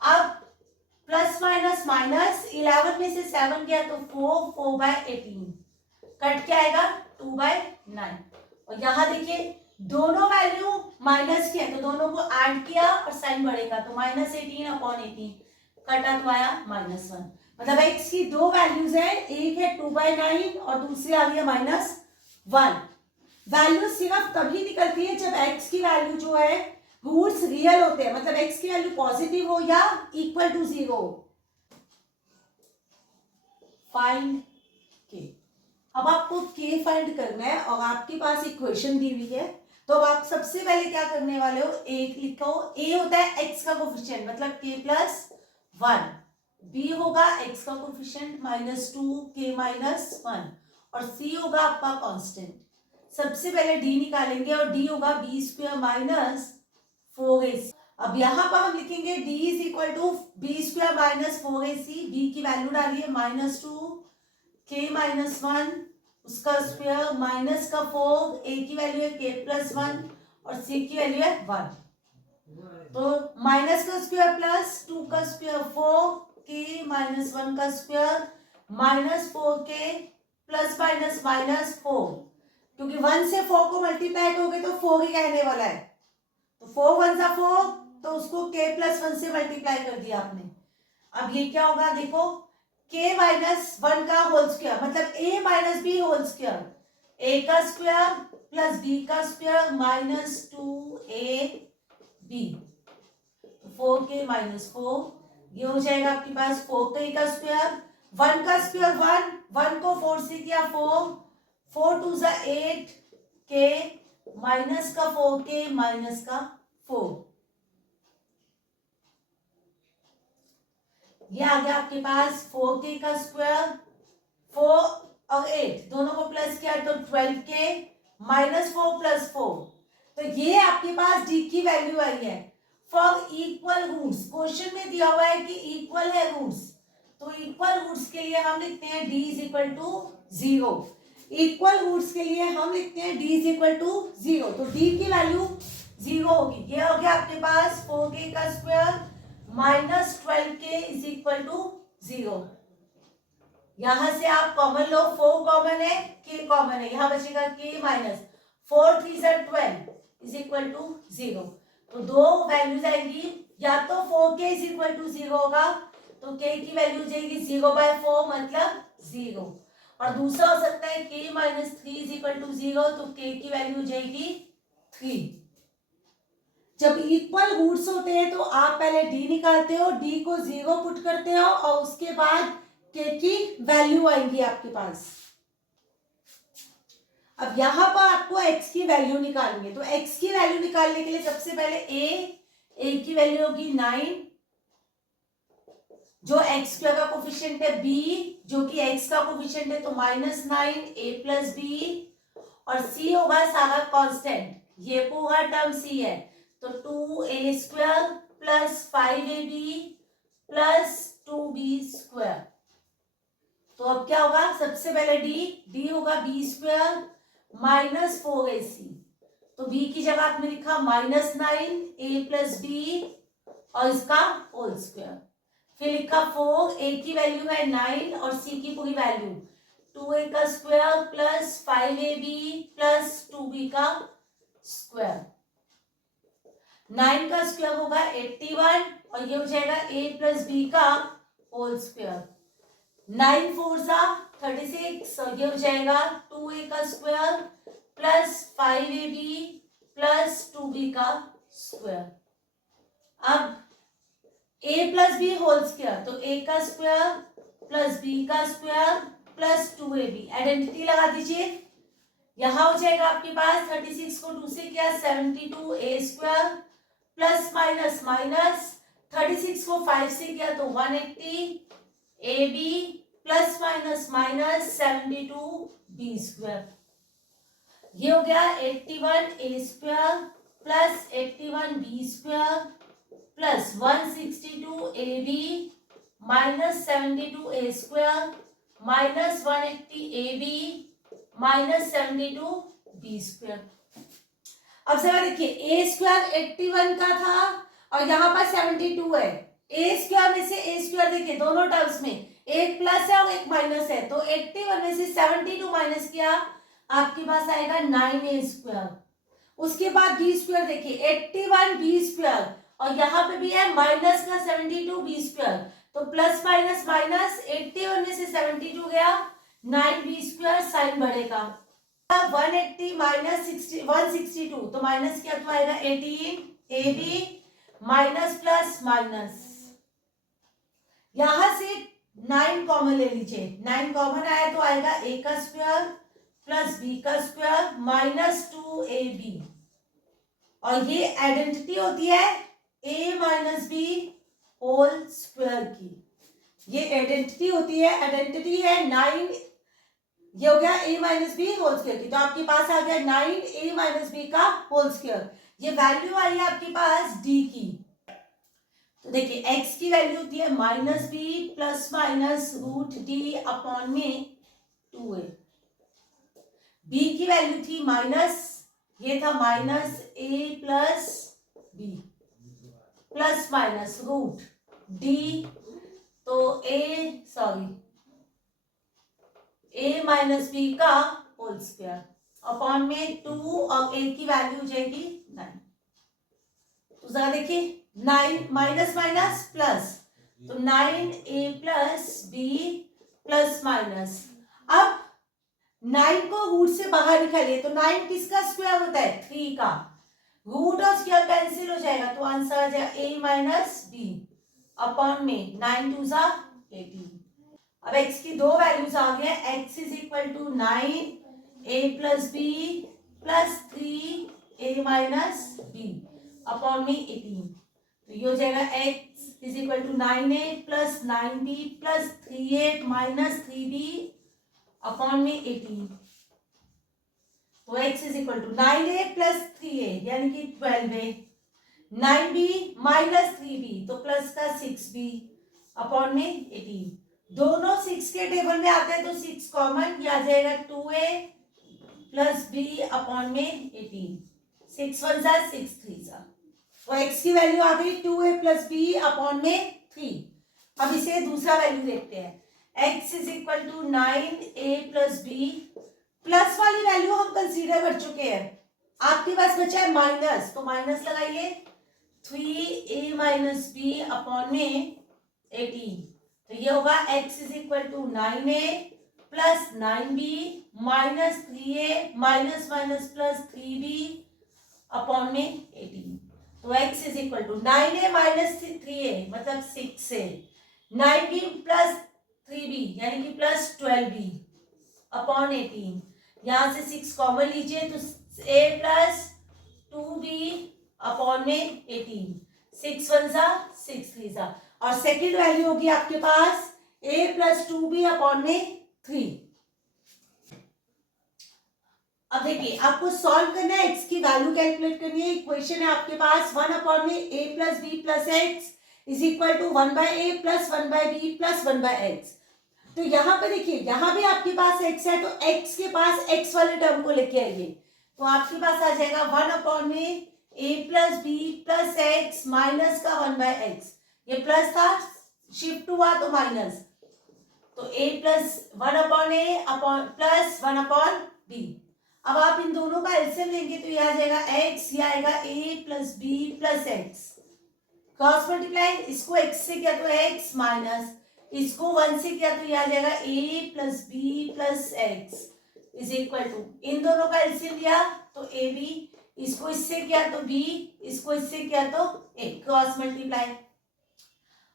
अब प्लस माइनस माइनस 11 में से 7 गया तो 4/18 कट क्या आएगा 2/9। और यहां देखिए दोनों वैल्यू माइनस की है तो दोनों को ऐड किया और साइन बढ़ेगा तो -18 अपॉन 18 कटा तो आया -1। मतलब x की दो वैल्यूज है, एक है 2/9 और दूसरी आ गई है -1। वैल्यू सिर्फ तभी निकलती है जब x की वैल्यू जो है रूट्स रियल होते हैं, मतलब x की वैल्यू पॉजिटिव हो या इक्वल टू 0। Find k। अब आपको k फाइंड करना है और आपके पास इक्वेशन दी हुई है। तो अब आप सबसे पहले क्या करने वाले हो, a लिखो। a होता है x का कोफिशिएंट मतलब k+1, b होगा x का कोफिशिएंट -2 k-1 और c होगा आपका कांस्टेंट। सबसे पहले d निकालेंगे और d होगा b स्क्वायर माइनस 4ac। अब यहाँ पर हम लिखेंगे d is equal to b square minus 4ac। b की वैल्यू डालिए -2 k-1 उसका स्क्वायर माइनस का 4, a की वैल्यू है k+1 और c की वैल्यू है 1। तो माइनस का स्क्वायर प्लस 2 का स्क्वायर 4 k -1 का square -4k plus minus minus 4, क्योंकि 1 से 4 को मल्टीप्लाई करोगे तो 4 ही रहने वाला है, तो 4 1 सा 4, तो उसको k प्लस 1 से मल्टीप्लाई कर दिया आपने। अब ये क्या होगा, देखो k माइनस 1 का होल स्क्वायर मतलब a minus B whole square, a का स्क्वायर प्लस b का square minus 2ab, 4k minus 4, ये हो जाएगा आपके पास 4k का स्क्वायर, 1 का स्क्वायर 1, 1 को 4 से किया 4, 4 2 जा 8, k माइनस का 4k माइनस का 4, ये आ गया आपके पास 4k का स्क्वायर, 4 और 8 दोनों को प्लस किया तो 12k माइनस 4 प्लस 4, तो ये आपके पास d की वैल्यू आई है। फॉर इक्वल रूट्स, क्वेश्चन में दिया हुआ है कि इक्वल है रूट्स, तो इक्वल रूट्स के लिए हम लिखते हैं d is equal to 0, equal roots के लिए हम लिखते हैं d इज इक्वल टू 0, तो d की वैल्यू 0 होगी। ये हो गया आपके पास 4k का square minus 12k is equal to 0, यहां से आप कॉमन लो, 4 कॉमन है, k कॉमन है, यहां बचेगा k minus 4 3 12 is equal to 0, तो दो वैल्यूज आएंगी, या तो 4k इज इक्वल टू 0 होगा, तो k की वैल्यू जाएगी 0/4 मतलब 0, और दूसरा हो सकता है k minus 3 is equal to 0, तो k की वैल्यू जाएगी 3। जब इक्वल रूट्स होते हैं तो आप पहले d निकालते हो, d को 0 पुट करते हो और उसके बाद k की वैल्यू आएंगी आपके पास। अब यहां पर आपको x की वैल्यू निकालनी है, तो x की वैल्यू निकालने के लिए सबसे पहले a की वैल्यू होगी 9, जो x स्क्वायर का कोफिशिएंट है b, जो कि x का कोफिशिएंट है तो -9 a प्लस b, और c होगा सारा कांस्टेंट, ये पूरा टर्म c है, तो 2a square plus 5ab plus 2b square, तो अब क्या होगा, सबसे पहले d होगा b स्क्वायर माइनस 4ac, तो b की जगह आपने लिखा -9 a प्लस b और इसका होल स्क्वायर, फिर लिखा 4, a की वैल्यू है 9 और c की पूरी वैल्यू 2a का square plus 5ab plus 2b का स्क्वायर, 9 का स्क्वायर होगा 81 और ये हो जाएगा a प्लस b का होल स्क्वायर, 9 4 जा 36 और ये हो जाएगा 2a का square plus 5ab plus 2b का स्क्वायर। अब a plus b whole square, तो a का स्क्वायर प्लस b का स्क्वायर प्लस 2ab, आइडेंटिटी लगा दीजिए, यहां हो जाएगा आपके पास 36 को 2 से किया 72a square plus minus minus 36 को 5 से किया तो 180 ab plus minus minus 72b square, ये हो गया 81a square plus 81b square plus 162ab minus 72a square minus 180ab minus 72b square. अब जरा देखिए a स्क्वायर 81 का था और यहाँ पर 72 है, a स्क्वायर में से a स्क्वायर देखिए दोनों टर्म्स में एक प्लस है और एक माइनस है, तो 81 में से 72 माइनस किया आपके पास आएगा 9a स्क्वायर, उसके बाद b स्क्वायर देखिए 81b स्क्वायर और यहाँ पे भी है माइनस का 72b स्क्वायर, तो प्लस माइनस माइनस 81 में से 72 गया 9b स्क्वायर साइन बढ़ेगा 180 माइनस 162, तो माइनस किया तो आएगा 18 ab माइनस प्लस माइनस, यहां से 9 कॉमन ले लीजिए, 9 कॉमन आया तो आएगा a का स्क्वायर प्लस b का स्क्वायर माइनस 2ab, और ये आइडेंटिटी होती है a minus b whole square की, ये आइडेंटिटी होती है, आइडेंटिटी है 9, ये हो गया a minus B whole square की, तो आपके पास आ गया 9a माइनस बी का होल स्क्वायर, ये वैल्यू आई है आपके पास d की, तो देखिए x की वैल्यू होती है minus B plus minus root D upon में 2a, b की वैल्यू थी माइनस, ये था minus a plus B plus minus root D, तो a sorry a minus B का होल स्क्वायर अपॉन में 2 और a की वैल्यू हो जाएगी 9। तो जरा देखिए 9 माइनस माइनस प्लस, तो 9a plus B plus minus. अब 9 को रूट से बाहर निकालिए तो 9 किसका स्क्वायर होता है 3 का, रूट और स्क्वायर कैंसिल हो जाएगा तो आंसर आ जाएगा a माइनस बी अपॉन में 9 2 सा 18। अब x की दो वैल्यूज आ गए, x is equal to 9 a plus B plus 3 a minus B upon में 18। तो ये हो जाएगा x is equal to 9a plus 9b plus 3a minus 3b upon में 18। तो x is equal to 9a plus 3a यानी कि 12a, 9b minus 3b तो प्लस का 6b अपॉन में 18। दोनों 6 के टेबल में आते हैं तो 6 कॉमन, ये आ जाएगा 2a प्लस b अपॉन में 18। 6 1 जा 6 3 जा, तो x की वैल्यू आ गई 2a प्लस b अपॉन में 3। अब इसे दूसरा वैल्यू देखते हैं, x is equal to 9a plus b, plus वाली वैल्यू हम कंसीडर कर चुके हैं, आपके पास बचा है माइनस, तो माइनस लगाइए 3a माइनस b अपॉन में 18। तो ये होगा x is equal to 9a plus 9b minus 3a minus minus plus 3b upon में 18। तो x is equal to 9a minus 3a मतलब 6a, 9b प्लस 3b यानी कि प्लस 12b अपॉन 18। यहां से 6 कॉमन लीजिए तो a प्लस 2b अपॉन में 18। 6 1 जा 6 3 जा, और सेकंड वैल्यू होगी आपके पास a प्लस 2b अपॉन में 3। अब देखिए आपको सॉल्व करना है, x की वैल्यू कैलकुलेट करनी है। इक्वेशन है आपके पास 1 अपॉन में a plus B plus x is equal to 1 by A plus 1 by B plus 1 by X. तो यहाँ पे देखिए यहाँ भी आपके पास x है, तो x के पास x वाले टर्म को लेके आइए, तो आपके पास आ जाएगा 1 अपॉन में a plus B plus X minus का 1 बाय एक्स। ये प्लस था, शिफ्ट हुआ तो माइनस, तो a plus 1 upon A upon plus 1 upon B. अब आप इन दोनों का एलसीएम लेंगे तो ये आ जाएगा x, ये आएगा a plus B plus X, cross multiply, इसको x से किया तो x माइनस, इसको 1 से किया तो ये आ जाएगा a plus B plus x is equal to, इन दोनों का एलसीएम लिया तो a b, इसको इससे किया तो b, इसको इससे किया तो a, क्रॉस मल्टीप्लाई।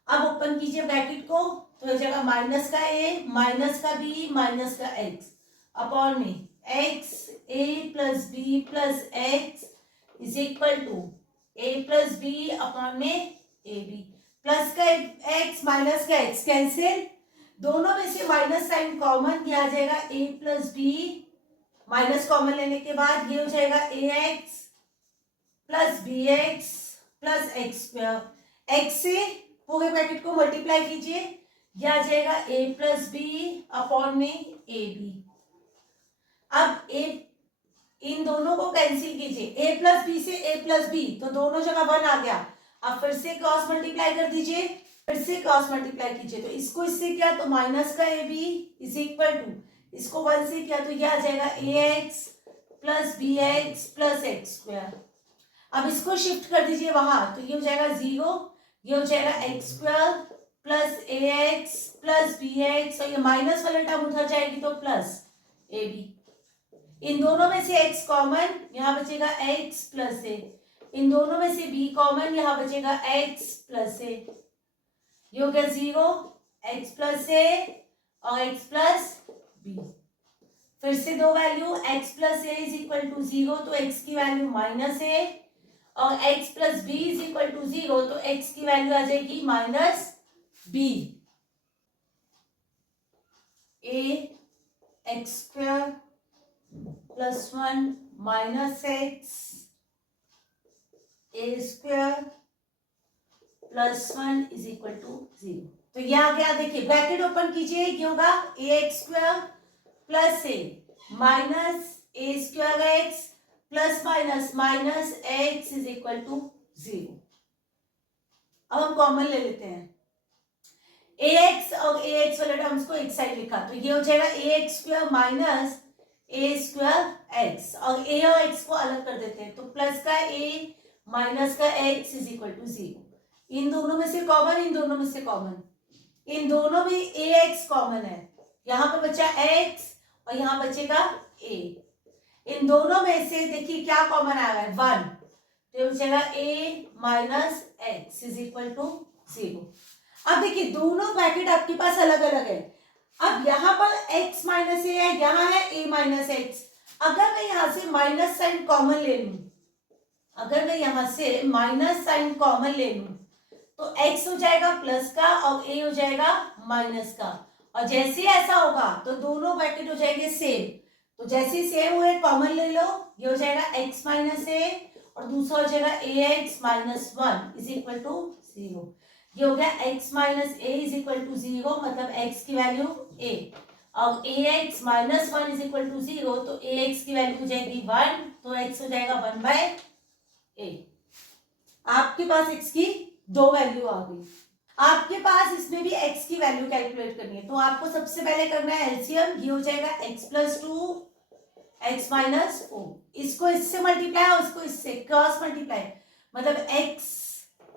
अब ओपन कीजिए ब्रैकेट को तो हो जाएगा माइनस का a माइनस का b माइनस का x अपॉन में x a plus B plus x is equal to a plus B upon में ए बी, प्लस का x माइनस का x कैंसिल, दोनों में से माइनस साइन कॉमन, ये आ जाएगा a plus B, minus common लेने के बाद ये हो जाएगा ax plus B x plus x square, x से पूरे ब्रैकेट को मल्टीप्लाई कीजिए, यह आ जाएगा a प्लस बी अपॉन में ए बी। अब a इन दोनों को कैंसिल कीजिए, a प्लस बी से a प्लस बी, तो दोनों जगह 1 आ गया। अब फिर से क्रॉस मल्टीप्लाई कर दीजिए, फिर से क्रॉस मल्टीप्लाई कीजिए, तो इसको इससे किया तो माइनस का a b is equal to, इसको 1 से किया तो यह आ जाएगा a x plus B x plus x square. अब इसको शिफ्ट कर दीजिए वहां, तो ये हो जाएगा 0, ये हो जाएगा एक्स स्क्वायर प्लस ए एक्स प्लस बी एक्स, और ये माइनस वाला टर्म उधर जाएगी तो प्लस ए बी। इन दोनों में से x कॉमन, यहाँ बचेगा x प्लस ए, इन दोनों में से b कॉमन, यहाँ बचेगा x प्लस ए, ये हो गया 0, x प्लस ए और x प्लस बी। फिर से दो value, x plus A is equal to 0 तो x की वैल्यू माइनस ए, और x plus B is equal to 0 तो x की वैल्यू आ जाएगी minus B. A x square plus 1 minus X A square plus 1 is equal to 0। तो ये आ गया, देखिए ब्रैकेट ओपन कीजिए, ये होगा a x square plus a minus a square x plus minus minus x is equal to 0। अब हम common ले लेते हैं, ax और ax वाले टर्म्स को एक साइड लिखा, तो ये हो जाएगा ax square minus a square x, और a और x को अलग कर देते हैं, तो प्लस का a माइनस का x इज इक्वल टू 0। इन दोनों में से कॉमन, इन दोनों में से कॉमन, इन दोनों में ax कॉमन है, यहाँ पे बचा x और यहाँ बचेगा a। इन दोनों में से देखिए क्या कॉमन आ रहा है, 1, तो बचेगा a minus x is equal to 0। अब देखिए दोनों ब्रैकेट आपके पास अलग अलग है, अब यहाँ पर x माइनस ए है, यहाँ है a माइनस एक्स। अगर मैं यहाँ से माइनस साइन कॉमन ले लूं, अगर मैं यहाँ से माइनस साइन कॉमन ले लूं, तो x हो जाएगा प्लस का और a हो जाएगा माइनस का, और जैसे ऐसा होगा तो दोनों ब्रैकेट हो जाएंगे सेम, तो जैसे सेम हुए कॉमन ले लो, ये हो जाएगा x माइनस ए और दूसरा हो जाएगा a x minus 1 is equal to 0। ये हो गया x minus a is equal to 0, मतलब x की वैल्यू a, और a x minus 1 is equal to 0, तो ए एक्स की वैल्यू हो जाएगी 1, तो x हो जाएगा 1 बाय a। आपके पास x की दो वैल्यू आ गई। आपके पास इसमें भी x की वैल्यू कैलकुलेट करनी है, तो आपको सबसे पहले करना है एलसीएम, ये हो जाएगा x plus 2 x minus O, इसको इससे मल्टीप्लाई और इसको इससे क्रॉस मल्टीप्लाई, मतलब x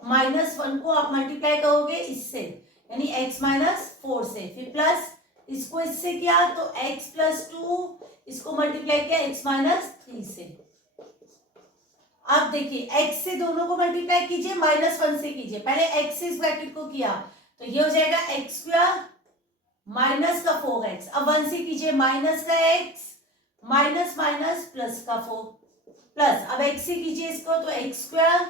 माइनस 1 को आप मल्टीप्लाई करोगे इससे, यानी x माइनस 4 से, फिर प्लस इसको इससे किया तो x प्लस 2, इसको मल्टीप्लाई किया x माइनस 3 से। अब देखिए x से दोनों को मल्टीप्लाई कीजिए, माइनस 1 से कीजिए, पहले x से इस ब्रैकेट को किया तो ये हो जाएगा x स्क्वायर माइनस का 4x, अब 1 से कीजिए माइनस का x माइनस माइनस प्लस का 4, प्लस अब x से कीजिए इसको तो x स्क्वायर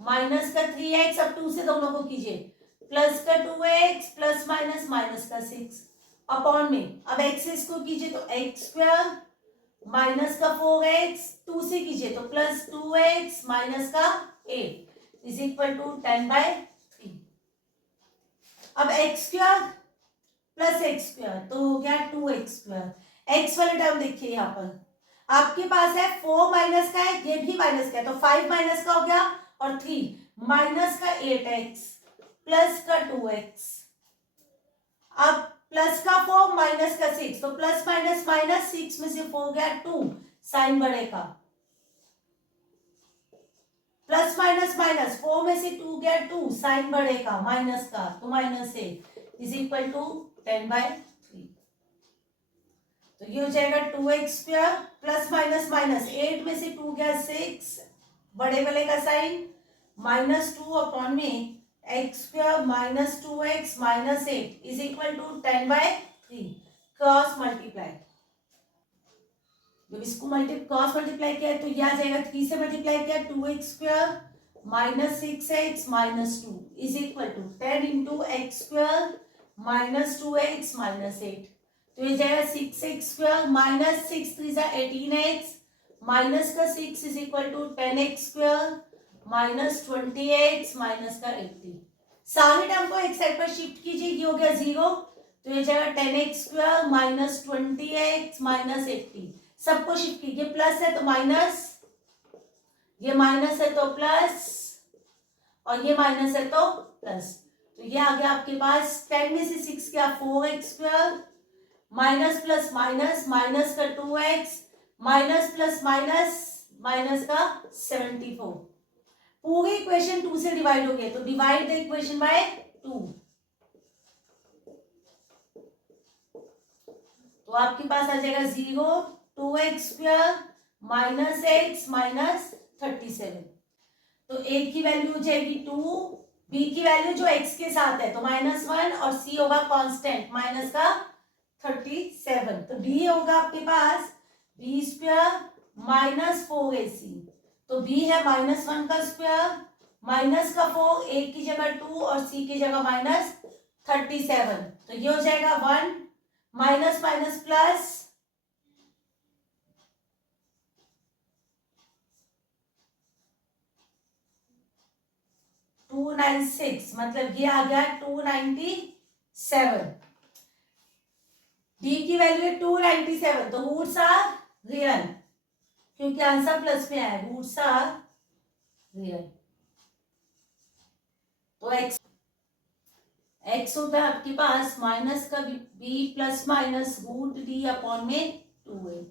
माइनस का 3x, अब 2 से दोनों को कीजिए प्लस का 2x प्लस माइनस माइनस का 6 अपॉन में, अब x से इसको कीजिए तो x स्क्वायर माइनस का 4x, 2 से कीजिए तो प्लस 2x माइनस का 8 इज इक्वल टू 10 बाय 3। अब x square plus x square तो हो गया 2x स्क्वायर। x वाले टर्म देखिए यहाँ पर आपके पास है 4 माइनस का है, ये भी माइनस का है, तो 5 माइनस का हो गया, और 3 माइनस का 8x प्लस का 2x, अब प्लस का 4 माइनस का 6, तो प्लस माइनस माइनस 6 में से 4 गया 2, साइन बढ़ेगा, प्लस माइनस माइनस 4 में से 2 गया 2, साइन बढ़ेगा माइनस का, तो minus 8 is equal to 10 by 3। तो ये हो जाएगा 2x square plus minus minus 8 में से 2 गया 6, बड़े वाले का साइन माइनस 2 अपॉन में x square minus 2x minus 8 is equal to 10 by 3, cross multiply. जब इसको क्रॉस मल्टीप्लाई किया तो यह आ जाएगा 3 से मल्टीप्लाई किया 2x square minus 6x minus 2 is equal to 10 into X square minus 2x minus 8, तो ये जाएगा 6x square minus 6 3 18x minus का 6 is equal to 10x square minus 20x minus का 80। सारे टर्म को एक साइड पर शिफ्ट कीजिए, ये हो गया 0, तो ये जाएगा 10x square minus 20x minus 80, सबको शिफ्ट कीजिए, प्लस है तो माइनस, ये माइनस है तो प्लस, और ये माइनस है तो प्लस, तो ये आ गया आपके पास 10 में से 6 क्या 4x square minus plus minus minus का 2x minus plus minus minus का 74। पूरी इक्वेशन 2 से डिवाइड हो गई, तो डिवाइड द इक्वेशन बाय 2, तो आपके पास आ जाएगा 0 2x square minus x minus 37, तो a की वैल्यू हो जाएगी 2, b की वैल्यू जो x के साथ है तो माइनस 1, और c होगा कांस्टेंट माइनस का 37, तो d होगा आपके पास b स्क्वायर माइनस 4ac, तो b है माइनस 1 का स्क्वायर माइनस का 4, a की जगह 2 और c की जगह माइनस 37, तो ये हो जाएगा 1 माइनस माइनस प्लस 296, मतलब ये आ गया 297, d की वैल्यू है 297, तो रूट्स आर रियल, क्योंकि आंसर प्लस में आया, रूट्स आर रियल, तो x x होता है आपके पास माइनस का b plus minus root d upon में 2a।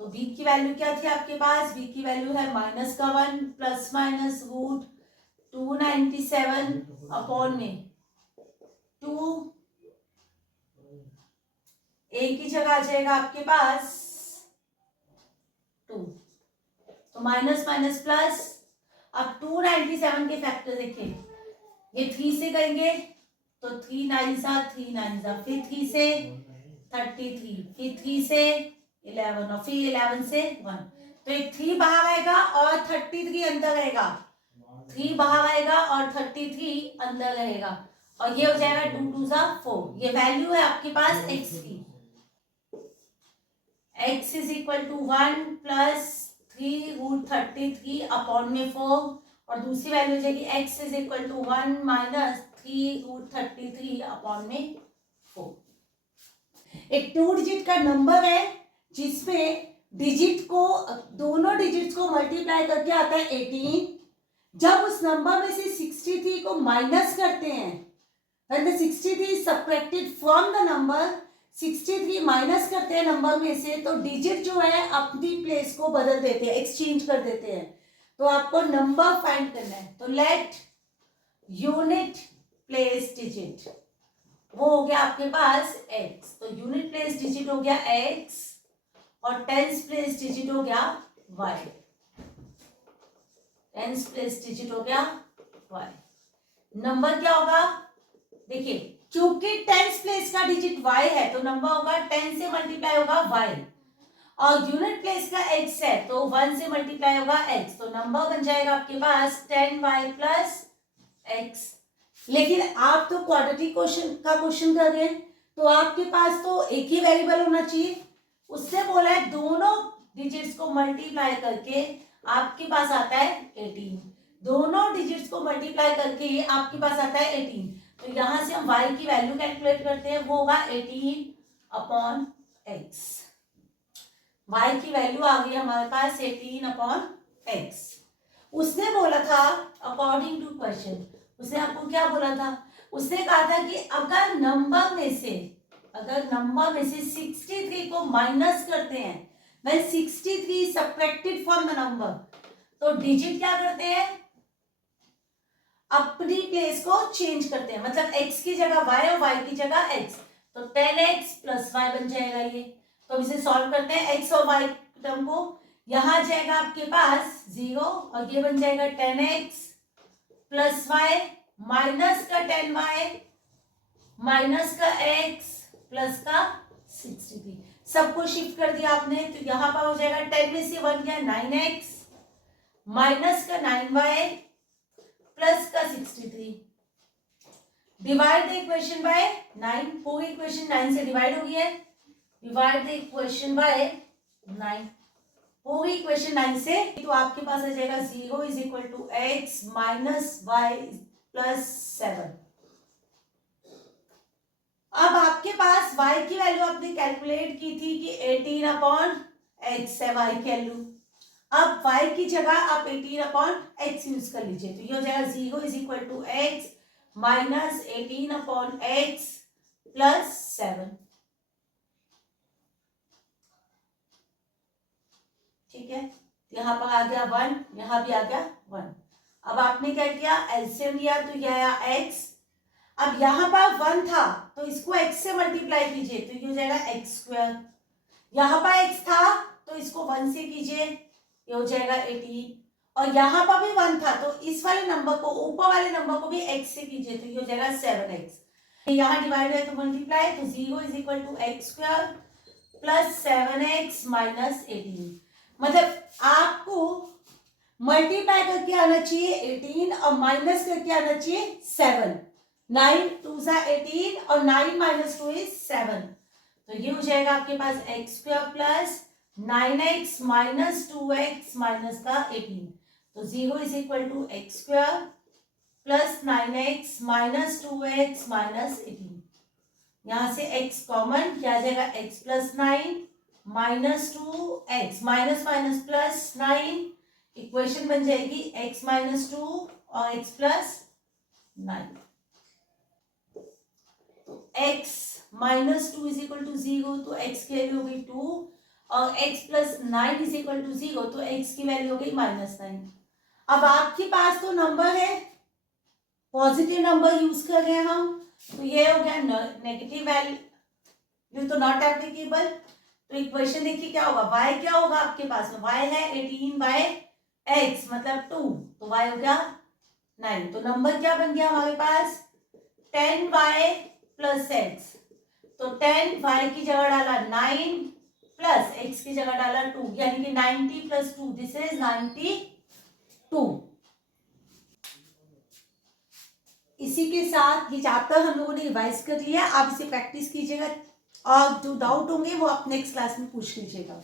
तो b की वैल्यू क्या थी आपके पास, b की वैल्यू है माइनस का 1 प्लस माइनस रूट 297 अपॉन में 2, a की जगह आ जाएगा आपके पास 2, तो माइनस माइनस प्लस। अब 297 के फैक्टर देखिए, ये 3 से करेंगे तो 3 9 3 9 फिर 3 से 33, फिर 3 से 11 और फिर 11 से 1, तो एक 3 बाहर आएगा और 33 अंदर रहेगा, 3 बाहर आएगा और 33 अंदर रहेगा, और ये हो जाएगा 2 2 4। ये वैल्यू है आपके पास x की। x is equal to 1 plus 3 root 33 upon में 4, और दूसरी वैल्यू हो जाएगी x is equal to 1 minus 3 root 33 upon में 4। एक 2 डिजिट का नंबर है जिसमें डिजिट को, दोनों डिजिट्स को मल्टीप्लाई करके आता है 18। जब उस नंबर में से 63 को माइनस करते हैं, when the 63 is subtracted from the number, 63 minus करते हैं नंबर में से, तो डिजिट जो है अपनी प्लेस को बदल देते हैं, एक्सचेंज कर देते हैं। तो आपको नंबर फाइंड करना है, तो लेट यूनिट प्लेस डिजिट, वो हो गया आपके पास x, तो यूनिट प्लेस डिजिट हो गया x और टेंस प्लेस डिजिट हो गया y, टेंस प्लेस डिजिट हो गया y। नंबर क्या होगा, देखिए क्योंकि टेंस प्लेस का डिजिट y है तो नंबर होगा 10 से मल्टीप्लाई होगा y, और यूनिट प्लेस का x है तो 1 से मल्टीप्लाई होगा x, तो नंबर बन जाएगा आपके पास 10y प्लस x। लेकिन आप तो क्वाड्रेटिक क्वेश्चन का क्वेश्चन कर रहे हैं, तो आपके पास तो एक ही वेरिएबल होना चाहिए। उससे बोला है दोनों डिजिट्स को मल्टीप्लाई करके आपके पास आता है 18, दोनों डिजिट्स को मल्टीप्लाई करके आपके पास आता है 18, तो यहां से हम y की वैल्यू कैलकुलेट करते हैं, वो होगा 18 अपॉन x। y की वैल्यू आ गई हमारे पास 18 अपॉन x। उसने बोला था अकॉर्डिंग टू क्वेश्चन, उसने आपको क्या बोला था, उसने कहा था कि अगर नंबर में से 63 को माइनस करते हैं, when 63 subtracted from the number, तो डिजिट क्या करते हैं, अपनी प्लेस को चेंज करते हैं, मतलब x की जगह y और y की जगह x, तो 10x प्लस y बन जाएगा ये। तो अब इसे सॉल्व करते हैं, x और y टर्म को, यहां जाएगा आपके पास 0 और ये बन जाएगा 10x प्लस y माइनस का 10y माइनस का x प्लस का 63, सबको शिफ्ट कर दिया आपने, तो यहां पर हो जाएगा 10 में से 1 गया 9x माइनस का 9y प्लस का 63, डिवाइड द इक्वेशन बाय 9, पूरी इक्वेशन 9 से डिवाइड हो गई है, डिवाइड द इक्वेशन बाय 9, पूरी इक्वेशन 9 से, तो आपके पास आ जाएगा 0 is equal to x minus y plus 7। अब आपके पास y की वैल्यू आपने कैलकुलेट की थी कि 18 अपॉन x है y की वैल्यू, अब y की जगह आप 18 अपॉन x यूज कर लीजिए, तो ये हो जाएगा 0 is equal to x minus 18 upon x plus 7। ठीक है, यहाँ पर आ गया 1, यहाँ भी आ गया 1। अब आपने क्या किया, एलसीएम लिया, तो यह आया x, अब यहाँ पर 1 था तो इसको x से मल्टीप्लाई कीजिए, तो ये हो जाएगा x स्क्वायर, यहाँ पर x था तो इसको 1 से कीजिए, ये हो जाएगा 18, और यहाँ पर भी 1 था तो इस वाले नंबर को, ऊपर वाले नंबर को भी x से कीजिए, तो ये हो जाएगा 7x। यहाँ डिवाइड है तो मल्टीप्लाई, तो 0 is equal to x square plus 7x minus 18, मतलब आपको मल्टीप्लाई करके आना चाहिए 18 और माइनस करके आना चाहिए 7, 9 2 18 और 9 माइनस 2 इज 7, तो ये हो जाएगा आपके पास x square plus 9x minus 2x minus का 18, तो 0 is equal to x square plus 9x minus 2x minus 18, यहां से x कॉमन क्या जाएगा, x plus 9 minus 2x minus minus plus 9, equation बन जाएगी x माइनस 2 और x plus 9। x minus 2 is equal to 0, तो x की वैल्यू हो गई 2, और x plus 9 is equal to 0, तो x की वैल्यू हो गई -9। अब आपके पास तो नंबर है, पॉजिटिव नंबर यूज कर रहे हैं हम, तो ये हो गया नेगेटिव वैल्यू, तो नॉट एप्लीकेबल। तो इक्वेशन देखिए क्या होगा, y क्या होगा आपके पास में, y है 18/x मतलब 2, तो y हो गया 9। तो नंबर क्या बन गया हमारे पास, 10y प्लस x, तो 10y की जगह डाला 9 प्लस x की जगह डाला 2, यानी कि 90 प्लस 2, दिस इज 92। इसी के साथ ये चैप्टर हम लोगों ने रिवाइज कर लिया, आप इसे प्रैक्टिस कीजिएगा, और जो डाउट होंगे वो आप नेक्स्ट क्लास में पूछ लीजिएगा।